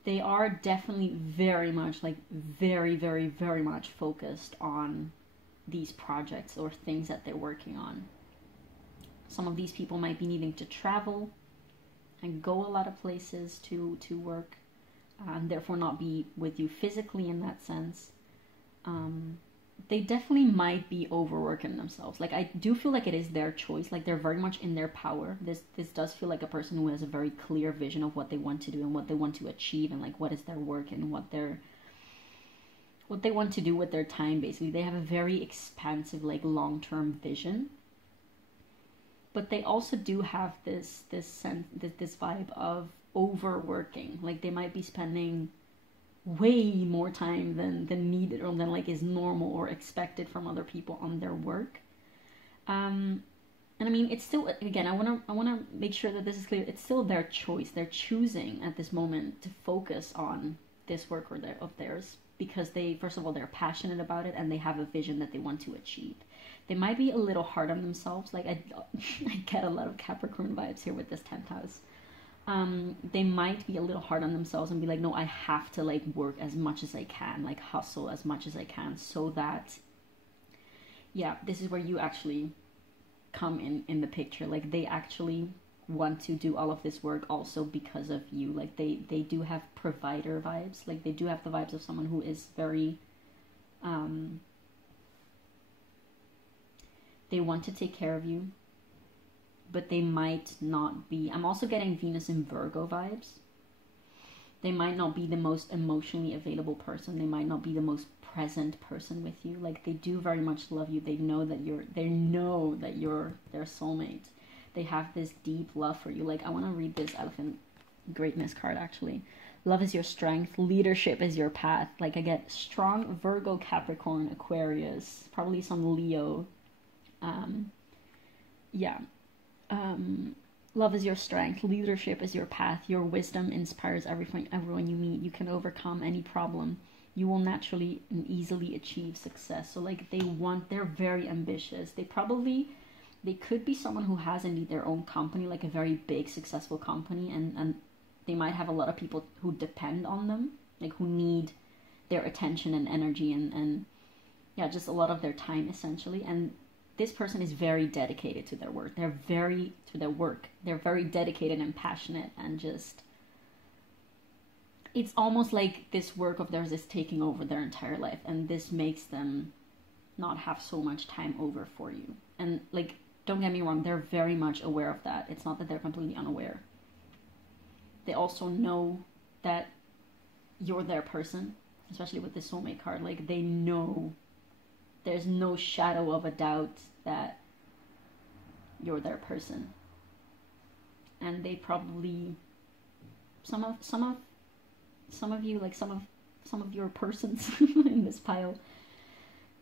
They are definitely very much, like very, very, very much focused on these projects or things that they're working on. Some of these people might be needing to travel and go a lot of places to work, and therefore not be with you physically in that sense. They definitely might be overworking themselves. Like, I do feel like it is their choice. Like, they're very much in their power. This does feel like a person who has a very clear vision of what they want to do and what they want to achieve, and like what is their work and what they want to do with their time. Basically, they have a very expansive, like, long-term vision. But they also do have this vibe of overworking. Like, they might be spending way more time than needed, or than like is normal or expected from other people on their work. And I mean, it's still, again, I want to make sure that this is clear. It's still their choice. They're choosing at this moment to focus on this work of theirs because they, first of all, they're passionate about it and they have a vision that they want to achieve. They might be a little hard on themselves. Like, I get a lot of Capricorn vibes here with this 10th house. They might be a little hard on themselves and be like, no, I have to like work as much as I can, like hustle as much as I can, so that, yeah, this is where you actually come in the picture. Like, they actually want to do all of this work also because of you. Like, they do have provider vibes. Like, they do have the vibes of someone who is very They want to take care of you, but they might not be. I'm also getting Venus in Virgo vibes. They might not be the most emotionally available person. They might not be the most present person with you. Like, they do very much love you. They know that you're their soulmate. They have this deep love for you. Like, I want to read this Elephant Greatness card, actually. Love is your strength. Leadership is your path. Like, I get strong Virgo, Capricorn, Aquarius, probably some Leo. Love is your strength. Leadership is your path. Your wisdom inspires everyone you meet. You can overcome any problem. You will naturally and easily achieve success. So, like, they're very ambitious. They could be someone who has indeed their own company, like a very big, successful company, and they might have a lot of people who depend on them, like, who need their attention and energy and just a lot of their time, essentially. And this person is very dedicated to their work. They're very dedicated and passionate, and just, it's almost like this work of theirs is taking over their entire life, and this makes them not have so much time over for you. And, like, don't get me wrong, they're very much aware of that. It's not that they're completely unaware. They also know that you're their person, especially with the soulmate card. Like, they know, there's no shadow of a doubt that you're their person. And they probably, some of you, like some of your persons in this pile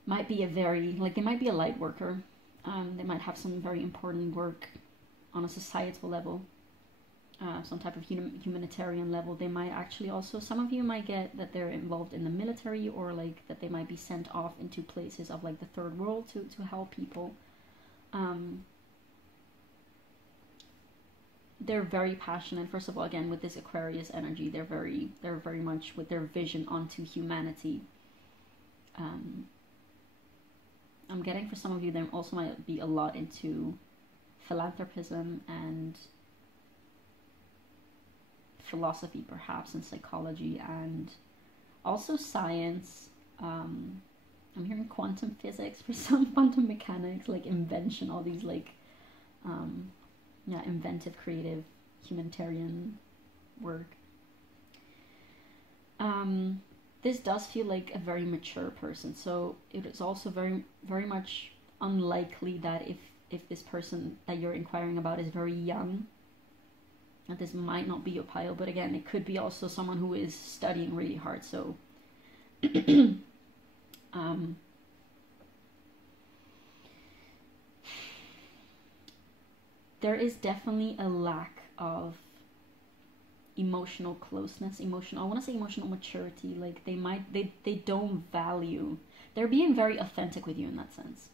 might be they might be a light worker. They might have some very important work on a societal level, some type of humanitarian level. They might actually also, some of you might get that they're involved in the military, or like that they might be sent off into places of like the third world to help people. They're very passionate. First of all, again, with this Aquarius energy, they're very much with their vision onto humanity. I'm getting, for some of you, there also might be a lot into philanthropism and philosophy, perhaps, and psychology, and also science. I'm hearing quantum physics for some, quantum mechanics, like invention, all these like inventive, creative, humanitarian work. This does feel like a very mature person, so it is also very, very much unlikely that if this person that you're inquiring about is very young, that this might not be your pile. But again, it could be also someone who is studying really hard. So there is definitely a lack of emotional closeness, emotional maturity. Like, they don't value, they're being very authentic with you in that sense.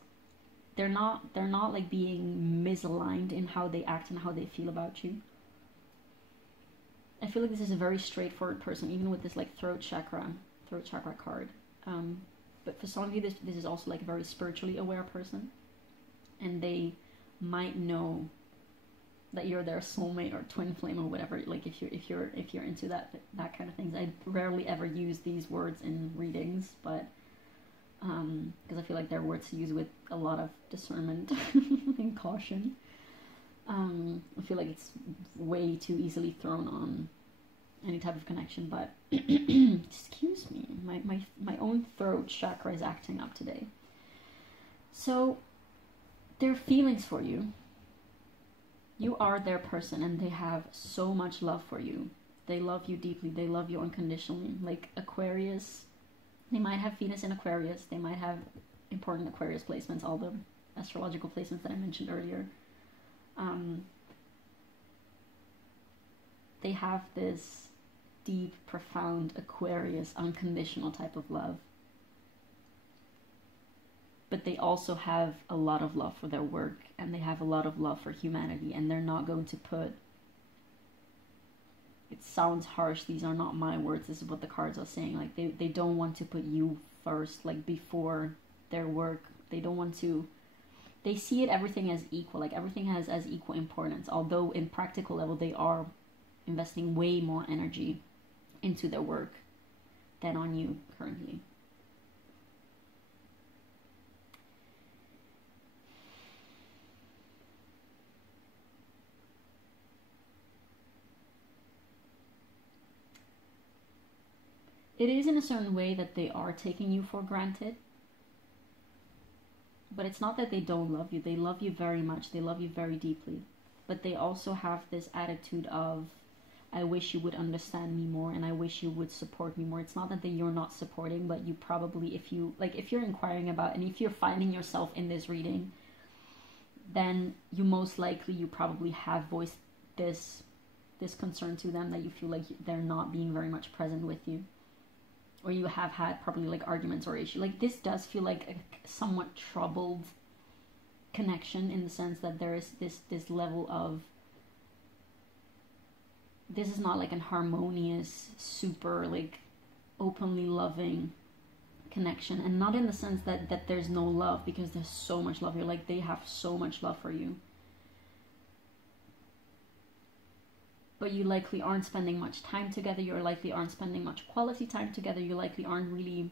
They're not like being misaligned in how they act and how they feel about you. I feel like this is a very straightforward person, even with this like throat chakra card. But for some of you, this is also like a very spiritually aware person, and they might know that you're their soulmate or twin flame or whatever. Like, if you're into that kind of things. I rarely ever use these words in readings, but because I feel like they're words to use with a lot of discernment and caution. I feel like it's way too easily thrown on any type of connection. But excuse me, my own throat chakra is acting up today. So their feelings for you. You are their person, and they have so much love for you. They love you deeply. They love you unconditionally. Like Aquarius, they might have Venus in Aquarius. They might have important Aquarius placements, all the astrological placements that I mentioned earlier. They have this deep, profound Aquarius, unconditional type of love. But they also have a lot of love for their work, and they have a lot of love for humanity, and they're not going to put, it sounds harsh, these are not my words, this is what the cards are saying, like they don't want to put you first, like before their work. They don't want to, they see it everything as equal, like everything has as equal importance, although in practical level they are investing way more energy into their work than on you currently. it is in a certain way that they are taking you for granted. But it's not that they don't love you. They love you very much. They love you very deeply. But they also have this attitude of, I wish you would understand me more, and I wish you would support me more. It's not that you're not supporting, but you probably, if you're inquiring about, and if you're finding yourself in this reading, then you most likely, you probably have voiced this concern to them, that you feel like they're not being very much present with you. Or you have had probably like arguments or issues. Like, this does feel like a somewhat troubled connection, in the sense that there is this level of, this is not like an harmonious, super like openly loving connection. And not in the sense that there's no love, because there's so much love here. Like, they have so much love for you. But you likely aren't spending much time together. You likely aren't spending much quality time together. You likely aren't really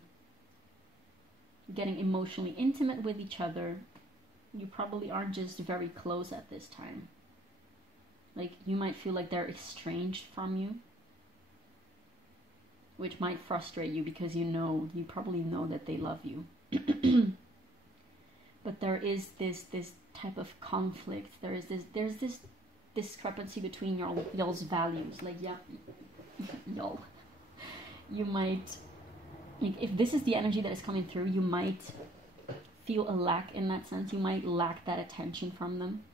getting emotionally intimate with each other. You probably aren't just very close at this time. Like, you might feel like they're estranged from you, which might frustrate you, because you probably know that they love you. But there is this type of conflict. There's this discrepancy between y'all's values. Like, yeah, y'all, you might, if this is the energy that is coming through, you might feel a lack in that sense. You might lack that attention from them,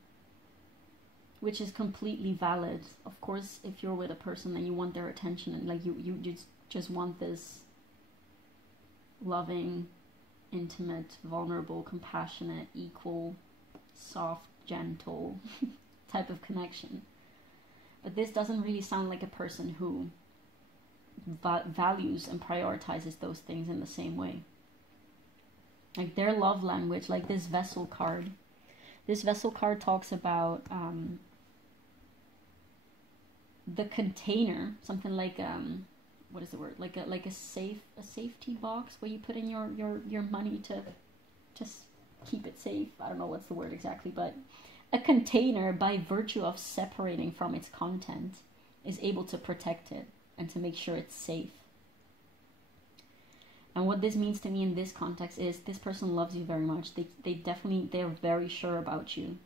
which is completely valid. Of course, if you're with a person and you want their attention, and like you just want this loving, intimate, vulnerable, compassionate, equal, soft, gentle type of connection. But this doesn't really sound like a person who values and prioritizes those things in the same way. Like, their love language, like this vessel card talks about the container, something like what is the word, like a safety box where you put in your money to just keep it safe. I don't know what's the word exactly, but a container, by virtue of separating from its content, is able to protect it and to make sure it's safe. And what this means to me in this context is, this person loves you very much. They're very sure about you.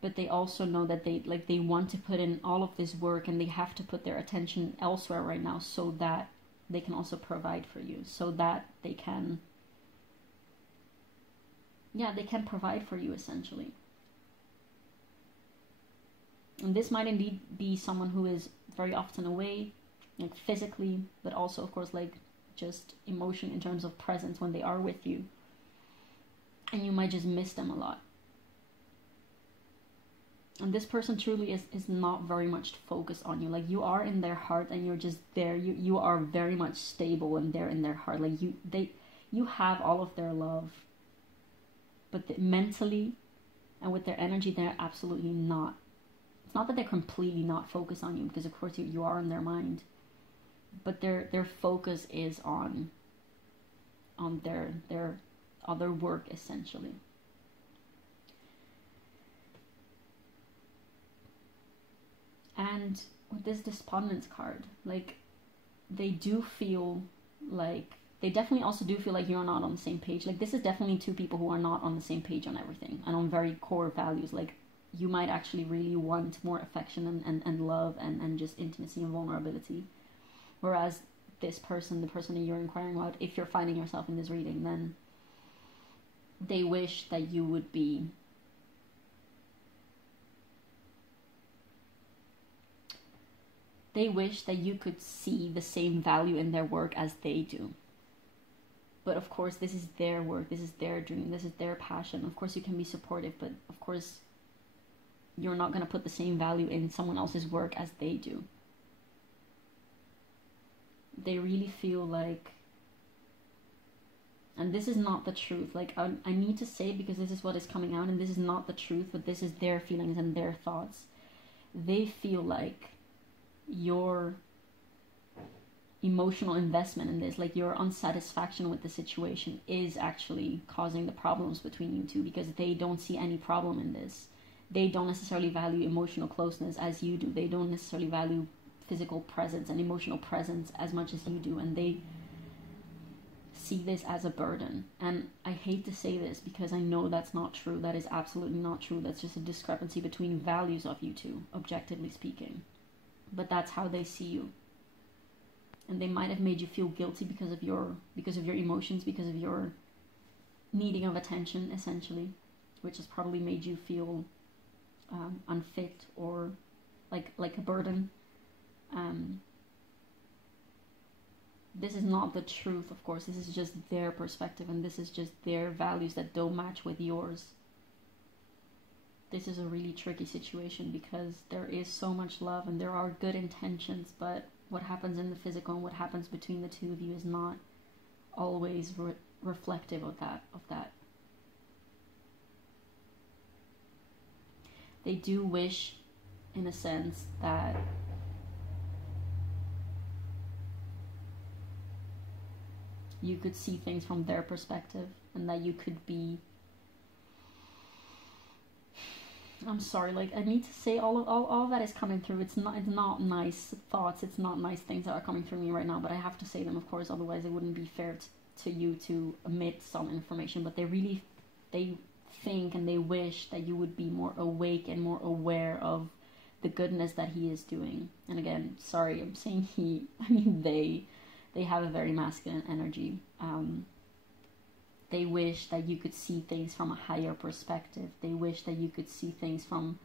But they also know that they want to put in all of this work, and they have to put their attention elsewhere right now, so that they can also provide for you, so that they can provide for you, essentially. And this might indeed be someone who is very often away, like physically, but also, of course, like just emotion in terms of presence when they are with you. And you might just miss them a lot. And this person truly is not very much focused on you. Like, you are in their heart, and you're just there. You are very much stable, and they're in their heart. Like, you have all of their love. But mentally and with their energy, they're absolutely not. It's not that they're completely not focused on you, because of course you are in their mind. But their focus is on their other work, essentially. And with this despondence card, like, they do feel like, they definitely also do feel like you're not on the same page. Like, this is definitely two people who are not on the same page on everything, and on very core values. Like, you might actually really want more affection and love and just intimacy and vulnerability. Whereas this person, the person that you're inquiring about, if you're finding yourself in this reading, then they wish that you would be they wish that you could see the same value in their work as they do. But of course, this is their work, this is their dream, this is their passion. Of course, you can be supportive, but of course, you're not going to put the same value in someone else's work as they do. They really feel like, and this is not the truth, like, I need to say it because this is what is coming out, and this is not the truth, but this is their feelings and their thoughts. They feel like your emotional investment in this, like your unsatisfaction with the situation, is actually causing the problems between you two, because they don't see any problem in this. They don't necessarily value emotional closeness as you do. They don't necessarily value physical presence and emotional presence as much as you do, and they see this as a burden. And I hate to say this because I know that's not true. That is absolutely not true. That's just a discrepancy between values of you two, objectively speaking. But that's how they see you. And they might have made you feel guilty because of your emotions, because of your needing of attention, essentially, which has probably made you feel unfit or like a burden. This is not the truth, of course. This is just their perspective, and this is just their values that don't match with yours. This is a really tricky situation because there is so much love and there are good intentions, but what happens in the physical and what happens between the two of you is not always reflective of that. They do wish, in a sense, that you could see things from their perspective and that you could be... I'm sorry, like, I need to say all that is coming through. It's not nice thoughts, it's not nice things that are coming through me right now, but I have to say them, of course, otherwise it wouldn't be fair to you to omit some information. But they think and they wish that you would be more awake and more aware of the goodness that he is doing. And again, sorry, I'm saying he, I mean they have a very masculine energy. They wish that you could see things from a higher perspective. They wish that you could see things from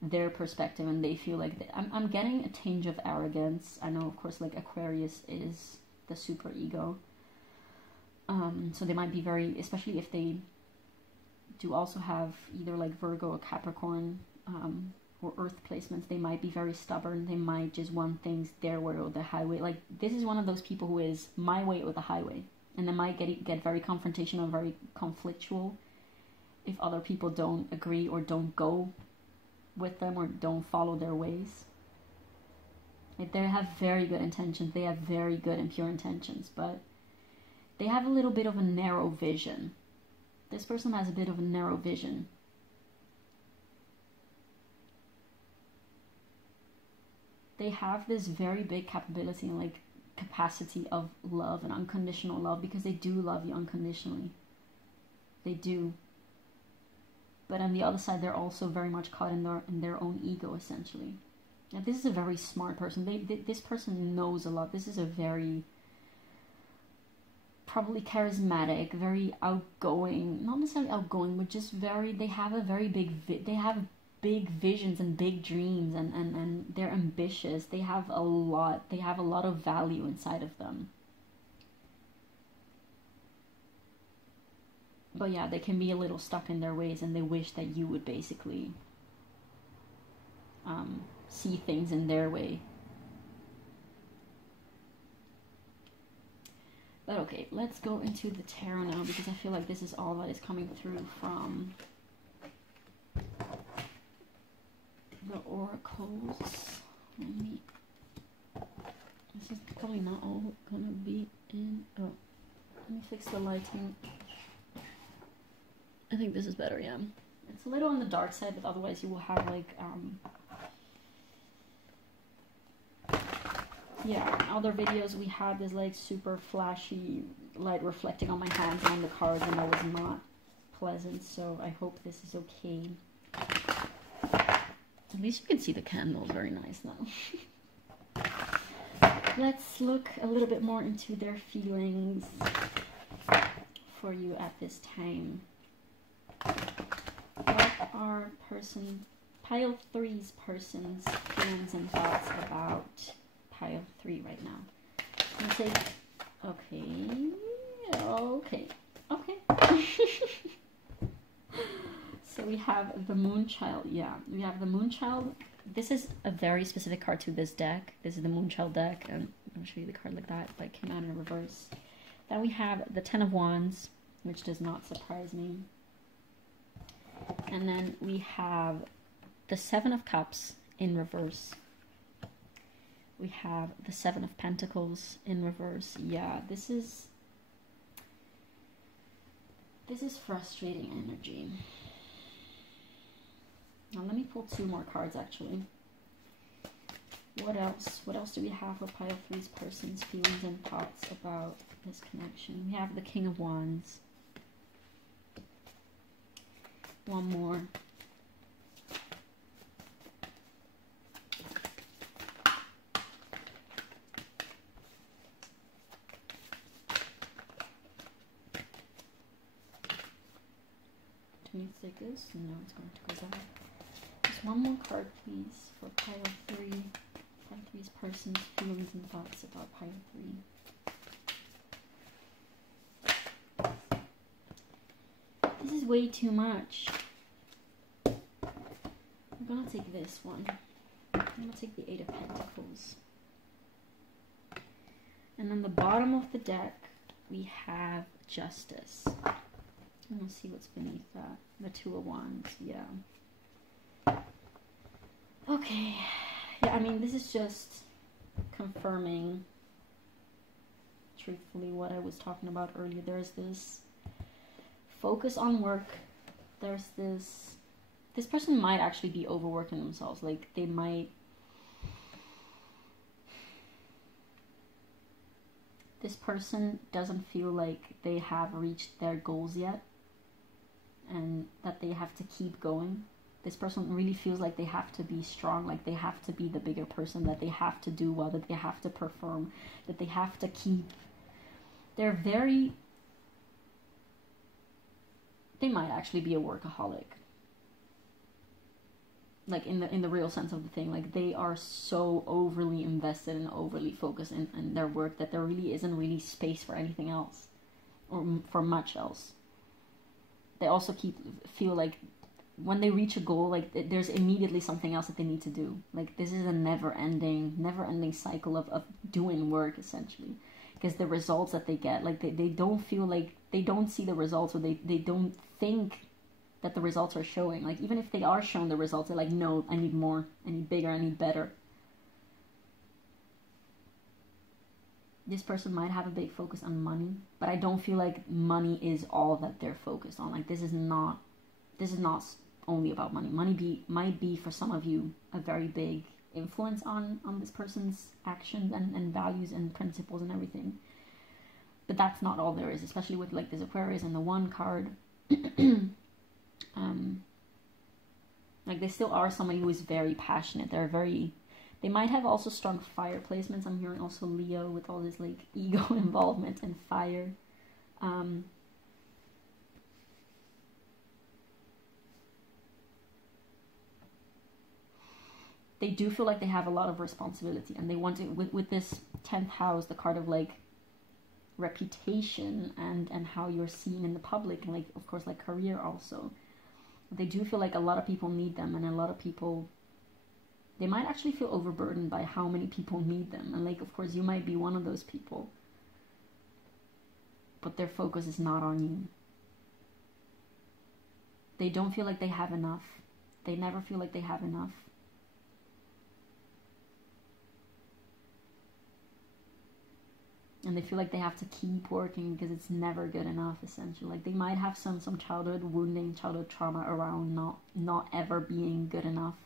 their perspective, and they feel like I'm getting a tinge of arrogance. I know, of course, like Aquarius is the super ego. So they might be very, especially if they do also have either like Virgo or Capricorn or Earth placements, they might be very stubborn. They might just want things their way or the highway. Like, this is one of those people who is my way or the highway. And they might get very confrontational, very conflictual if other people don't agree or don't go with them or don't follow their ways. Like, they have very good intentions. They have very good and pure intentions, but they have a little bit of a narrow vision. This person has a bit of a narrow vision. They have this very big capability and like capacity of love and unconditional love, because they do love you unconditionally. They do. But on the other side, they're also very much caught in their own ego, essentially. Now, this is a very smart person. This person knows a lot. This is a very probably charismatic, very outgoing, not necessarily outgoing, but just very, they have a very they have big visions and big dreams, and they're ambitious. They have a lot of value inside of them. But yeah, they can be a little stuck in their ways, and they wish that you would basically see things in their way. But okay, let's go into the tarot now, because I feel like this is all that is coming through from the oracles. This is probably not all gonna be in. Oh, let me fix the lighting. I think this is better, yeah. It's a little on the dark side, but otherwise you will have like yeah, other videos we had this like super flashy light reflecting on my hands and on the cards, and that was not pleasant, so I hope this is okay. At least you can see the candles, very nice now. Let's look a little bit more into their feelings for you at this time. What are pile 3's person's feelings and thoughts about pile 3 right now? I'm gonna say, okay. So we have the Moonchild. Yeah, we have the Moonchild. This is a very specific card to this deck. This is the Moonchild deck, and I'll show you the card like that, but it came out in reverse. Then we have the Ten of Wands, which does not surprise me. And then we have the Seven of Cups in reverse. We have the Seven of Pentacles in reverse. Yeah, this is frustrating energy. Now let me pull 2 more cards, actually. What else? What else do we have for pile three's person's feelings and thoughts about this connection? We have the King of Wands. One more. Do we need to take this? No, it's going to go back. Just one more card, please, for pile three. Pile three's person's feelings and thoughts about pile three. This is way too much. I'm gonna take this one. I'm gonna take the Eight of Pentacles. And on the bottom of the deck, we have Justice. I'm gonna see what's beneath that. The Two of Wands, yeah. Okay. Yeah, I mean, this is just confirming, truthfully, what I was talking about earlier. There's this focus on work. There's this person might actually be overworking themselves. Like, they might, this person doesn't feel like they have reached their goals yet and that they have to keep going. This person really feels like they have to be strong, like they have to be the bigger person, that they have to do well, that they have to perform, that they have to keep. They're very, they might actually be a workaholic. Like in the real sense of the thing, like they are so overly invested and overly focused in their work that there really isn't really space for anything else or for much else. They also feel like when they reach a goal, like there's immediately something else that they need to do. Like this is a never-ending cycle of doing work, essentially, because the results that they get, like they don't feel like, they don't see the results, or they don't think that the results are showing. Like even if they are shown the results, they're like, no, I need more, I need bigger, I need better. This person might have a big focus on money, but I don't feel like money is all that they're focused on. Like this is not only about money. Money might be for some of you a very big influence on this person's actions and values and principles and everything. But that's not all there is, especially with like this Aquarius and the One card. Like they still are somebody who is very passionate. They might have also strong fire placements. I'm hearing also Leo with all this like ego involvement and fire. They do feel like they have a lot of responsibility, and they want to, with this 10th house, the card of like reputation and how you're seen in the public, and like of course like career also. They do feel like a lot of people need them, and a lot of people, they might actually feel overburdened by how many people need them, and like of course you might be one of those people, but their focus is not on you. They don't feel like they have enough. They never feel like they have enough. And they feel like they have to keep working because it's never good enough, essentially. Like they might have some childhood wounding, childhood trauma around not ever being good enough.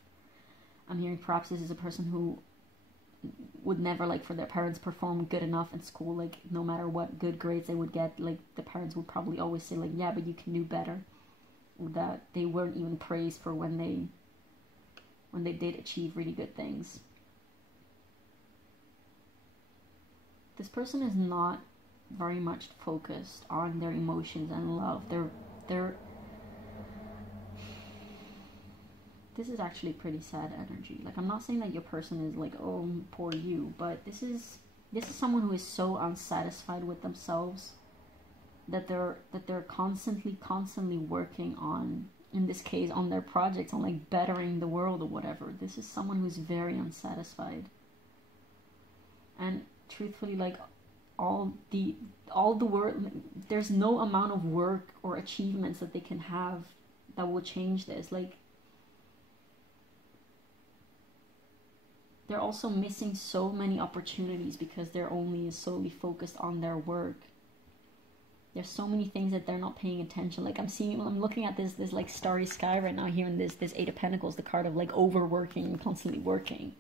I'm hearing perhaps this is a person who would never, like, for their parents perform good enough in school. Like no matter what good grades they would get, like the parents would probably always say like, yeah, but you can do better. Or that they weren't even praised for when they did achieve really good things. This person is not very much focused on their emotions and love. This is actually pretty sad energy. Like I'm not saying that your person is like, oh, poor you, but this is someone who is so unsatisfied with themselves that they're constantly working on, in this case, on their projects, on like bettering the world or whatever. This is someone who's very unsatisfied. And truthfully, like all the work, there's no amount of work or achievements that they can have that will change this. Like they're also missing so many opportunities because they're only solely focused on their work. There's so many things that they're not paying attention. Like I'm looking at this like starry sky right now here in this Eight of Pentacles, the card of like overworking and constantly working.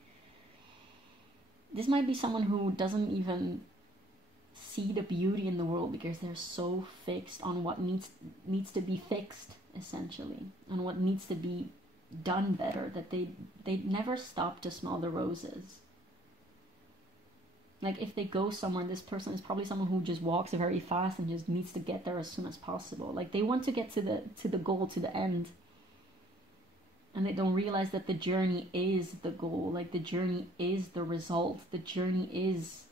This might be someone who doesn't even see the beauty in the world because they're so fixed on what needs to be fixed, essentially, on what needs to be done better, that they never stop to smell the roses. Like, if they go somewhere, this person is probably someone who just walks very fast and just needs to get there as soon as possible. Like, they want to get to the goal, to the end, and they don't realize that the journey is the goal. Like, the journey is the result. The journey is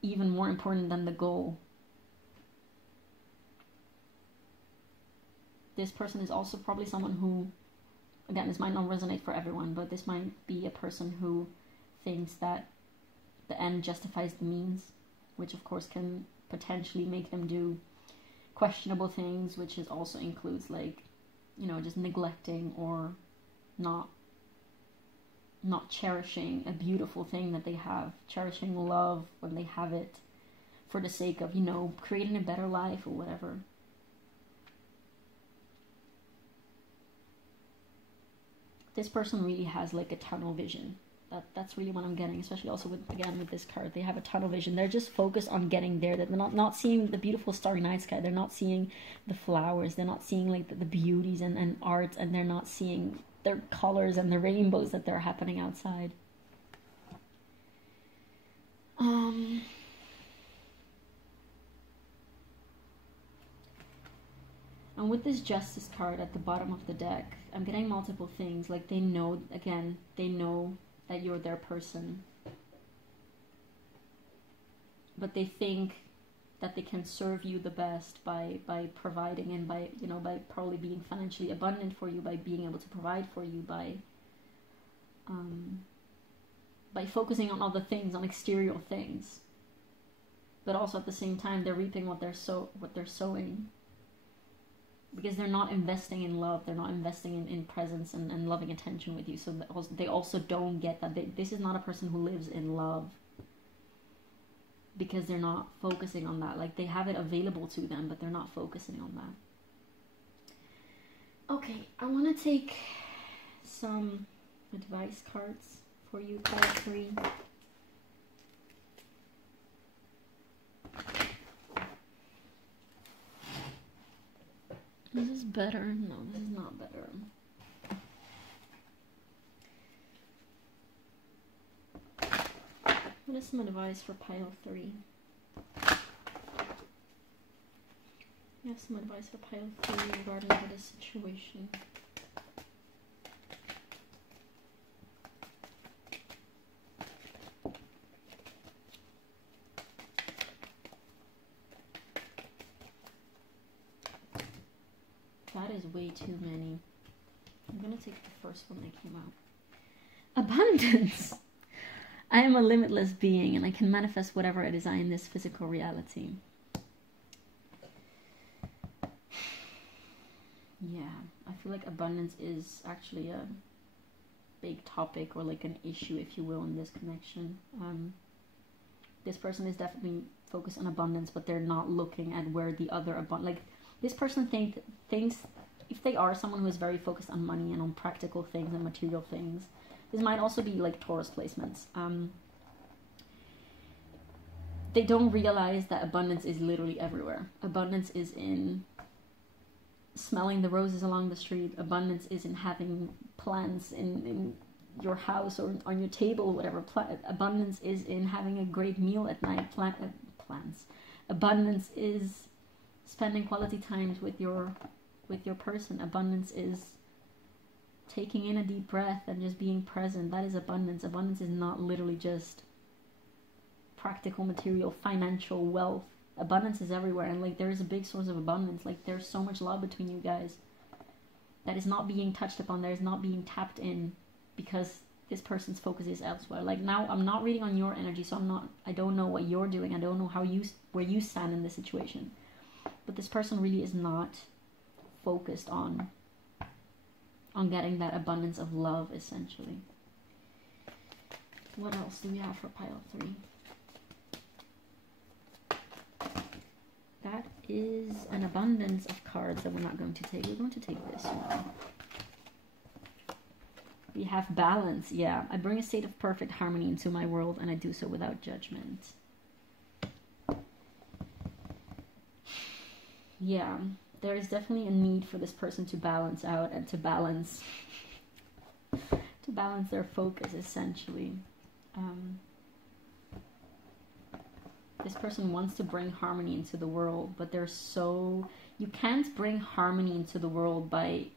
even more important than the goal. This person is also probably someone who, again, this might not resonate for everyone, but this might be a person who thinks that the end justifies the means, which of course can potentially make them do questionable things, which is also includes, like, you know, just neglecting or not cherishing a beautiful thing that they have, cherishing love when they have it, for the sake of, you know, creating a better life or whatever. This person really has like a tunnel vision. That's really what I'm getting, especially also with this card. They have a tunnel vision. They're just focused on getting there. They're not seeing the beautiful starry night sky. They're not seeing the flowers. They're not seeing like the beauties and art, and they're not seeing their colors and the rainbows that they're happening outside. And with this Justice card at the bottom of the deck, I'm getting multiple things. Like, they know that you're their person, but they think that they can serve you the best by providing, and by probably being financially abundant for you, by being able to provide for you, by focusing on other things, on exterior things. But also at the same time, they're reaping what they're sowing, because they're not investing in love. They're not investing in presence and loving attention with you. So they also don't get that this is not a person who lives in love, because they're not focusing on that. Like, they have it available to them, but they're not focusing on that. Okay, I want to take some advice cards for you, card 3. Is this better? No, this is not better. What is some advice for pile 3? You have some advice for pile 3 regarding this situation. That is way too many. I'm gonna take the first one that came out. Abundance! I am a limitless being, and I can manifest whatever I desire in this physical reality. Yeah, I feel like abundance is actually a big topic, or like an issue, if you will, in this connection. This person is definitely focused on abundance, but they're not looking at where the other like, this person thinks, if they are someone who is very focused on money and on practical things and material things, this might also be like Taurus placements. They don't realize that abundance is literally everywhere. Abundance is in smelling the roses along the street. Abundance is in having plants in your house or on your table, whatever. Abundance is in having a great meal at night. Plants. Abundance is spending quality times with your person. Abundance is taking in a deep breath and just being present. That is abundance. Abundance is not literally just practical, material, financial wealth. Abundance is everywhere, and like, there is a big source of abundance. Like, there's so much love between you guys that is not being touched upon, that is not being tapped in, because this person's focus is elsewhere. Like, now I'm not reading on your energy, so I don't know what you're doing. I don't know where you stand in this situation. But this person really is not focused on getting that abundance of love, essentially. What else do we have for pile 3? That is an abundance of cards that we're not going to take. We're going to take this one. We have balance. Yeah, I bring a state of perfect harmony into my world, and I do so without judgment. Yeah, there is definitely a need for this person to balance out and to balance their focus, essentially. This person wants to bring harmony into the world, but you can't bring harmony into the world by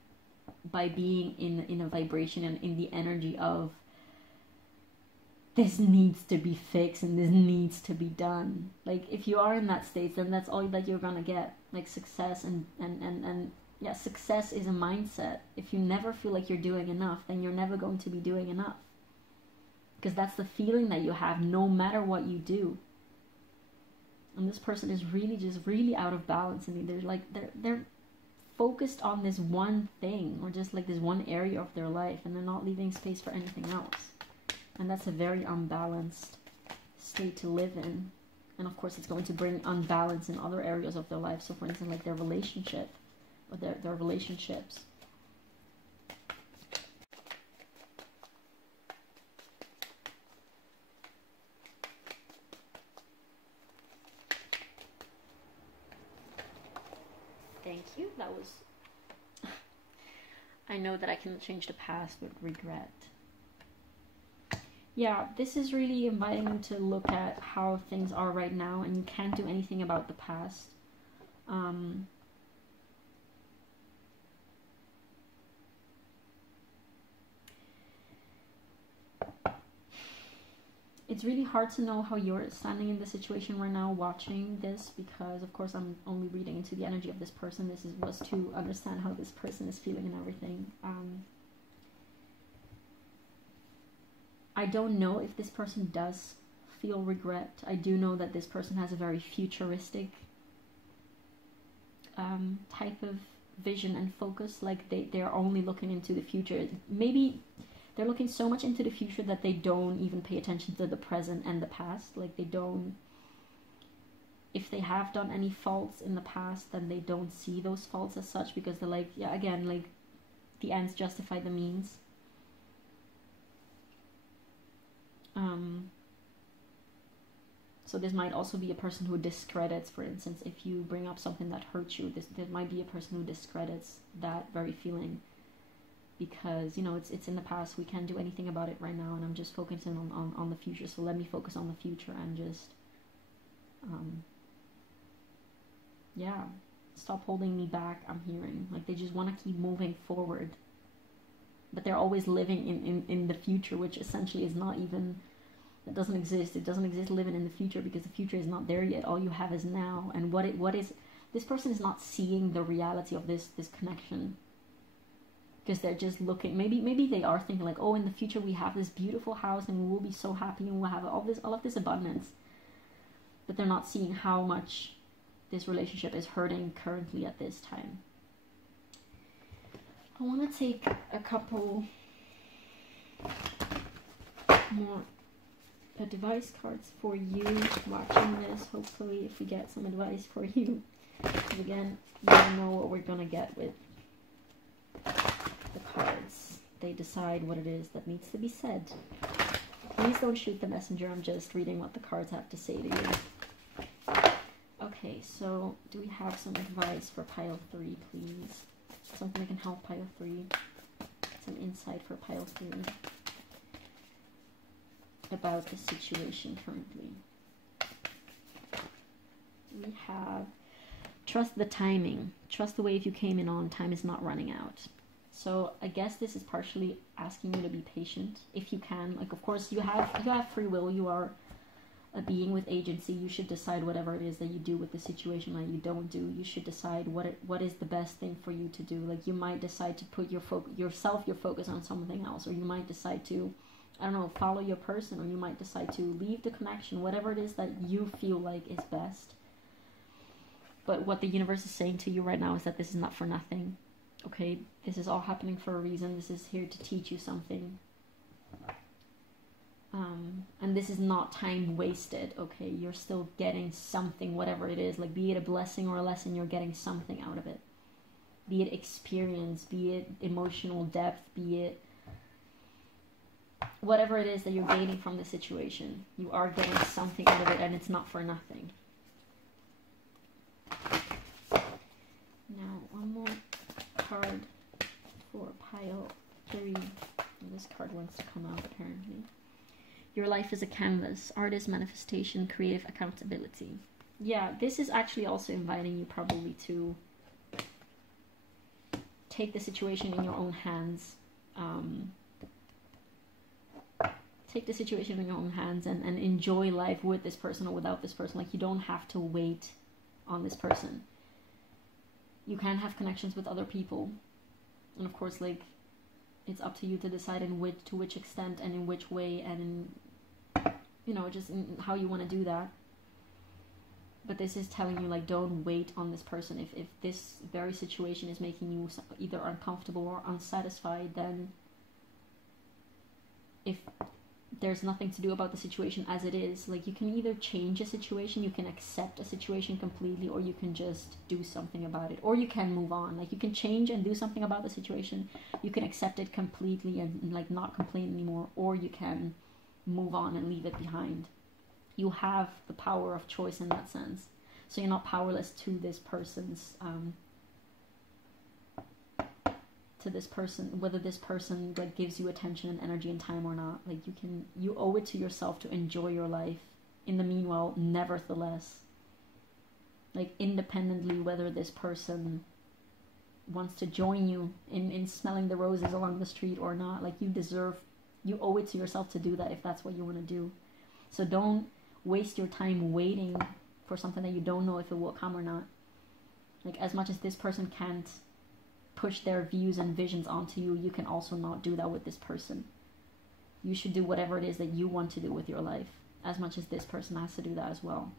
being in a vibration and in the energy of this needs to be fixed and this needs to be done. Like, if you are in that state, then that's all that you're gonna get. Like, success and yeah, success is a mindset. If you never feel like you're doing enough, then you're never going to be doing enough, because that's the feeling that you have no matter what you do. And this person is really out of balance, and they're focused on this one thing, or just like this one area of their life, and they're not leaving space for anything else. And that's a very unbalanced state to live in. And of course, it's going to bring unbalance in other areas of their life. So for instance, like their relationship, or their relationships. Thank you. That was... I know that I can change the past with regret. Yeah, this is really inviting you to look at how things are right now, and you can't do anything about the past. It's really hard to know how you're standing in the situation right now watching this, because of course I'm only reading into the energy of this person. This was to understand how this person is feeling and everything. I don't know if this person does feel regret. I do know that this person has a very futuristic type of vision and focus. Like they're only looking into the future. Maybe they're looking so much into the future that they don't even pay attention to the present and the past. Like they don't, if they have done any faults in the past, then they don't see those faults as such, because they're like, yeah, again, like the ends justify the means. So this might also be a person who discredits, for instance, if you bring up something that hurts you, there might be a person who discredits that very feeling, because, you know, it's in the past, we can't do anything about it right now, and I'm just focusing on the future, so let me focus on the future and just, yeah, stop holding me back, I'm hearing. Like, they just want to keep moving forward, but they're always living in the future, which essentially is not even, that doesn't exist. It doesn't exist living in the future, because the future is not there yet. All you have is now. And what is this person is not seeing the reality of this connection, because they're just looking, maybe they are thinking like, oh, in the future we have this beautiful house and we will be so happy and we'll have all of this abundance, but they're not seeing how much this relationship is hurting currently at this time. I want to take a couple more advice cards for you watching this. Hopefully, if we get some advice for you, because again, you don't know what we're gonna get with the cards. They decide what it is that needs to be said. Please don't shoot the messenger. I'm just reading what the cards have to say to you. Okay, so do we have some advice for pile 3, please? Something that can help pile 3. Some insight for pile 3 about the situation currently. We have trust the timing. Trust the wave you came in on. Time is not running out. So I guess this is partially asking you to be patient if you can. Like, of course, you have free will. You are a being with agency. You should decide whatever it is that you do with the situation that you don't do. You should decide what is the best thing for you to do. Like, you might decide to put your focus on something else, or you might decide to, I don't know, follow your person, or you might decide to leave the connection, whatever it is that you feel like is best. But what the universe is saying to you right now is that this is not for nothing, okay? This is all happening for a reason. This is here to teach you something. And this is not time wasted, okay? You're still getting something, whatever it is. Like, be it a blessing or a lesson, you're getting something out of it. Be it experience, be it emotional depth, be it whatever it is that you're gaining from the situation, you are getting something out of it, and it's not for nothing. Now, one more card for pile 3. This card wants to come out, apparently. Your life is a canvas. Art is manifestation, creative accountability. Yeah, this is actually also inviting you probably to take the situation in your own hands. Take the situation in your own hands and enjoy life with this person or without this person. Like, you don't have to wait on this person. You can have connections with other people. And of course, like, it's up to you to decide to which extent and in which way and in, you know, just in how you want to do that. But this is telling you, like, don't wait on this person. If this very situation is making you either uncomfortable or unsatisfied, then if there's nothing to do about the situation as it is, like, you can either change a situation, you can accept a situation completely, or you can just do something about it, or you can move on. Like, you can change and do something about the situation, you can accept it completely and like not complain anymore, or you can move on and leave it behind. You have the power of choice in that sense, so you're not powerless to this person's whether this person like gives you attention and energy and time or not. Like, you owe it to yourself to enjoy your life in the meanwhile, nevertheless, like, independently whether this person wants to join you in smelling the roses along the street or not. Like, you owe it to yourself to do that if that's what you want to do. So don't waste your time waiting for something that you don't know if it will come or not. Like, as much as this person can't push their views and visions onto you, you can also not do that with this person. You should do whatever it is that you want to do with your life, as much as this person has to do that as well,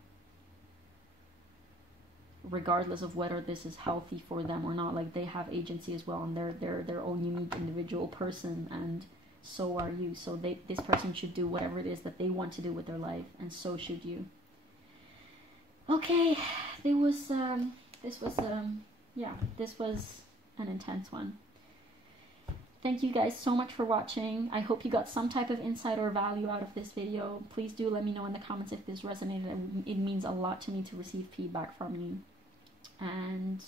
regardless of whether this is healthy for them or not. Like, they have agency as well, and they're their own unique individual person, and so are you. So this person should do whatever it is that they want to do with their life, and so should you. Okay, this was an intense one. Thank you guys so much for watching. I hope you got some type of insight or value out of this video. Please do let me know in the comments if this resonated. It means a lot to me to receive feedback from you. And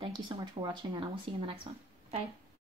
thank you so much for watching, and I will see you in the next one. Bye.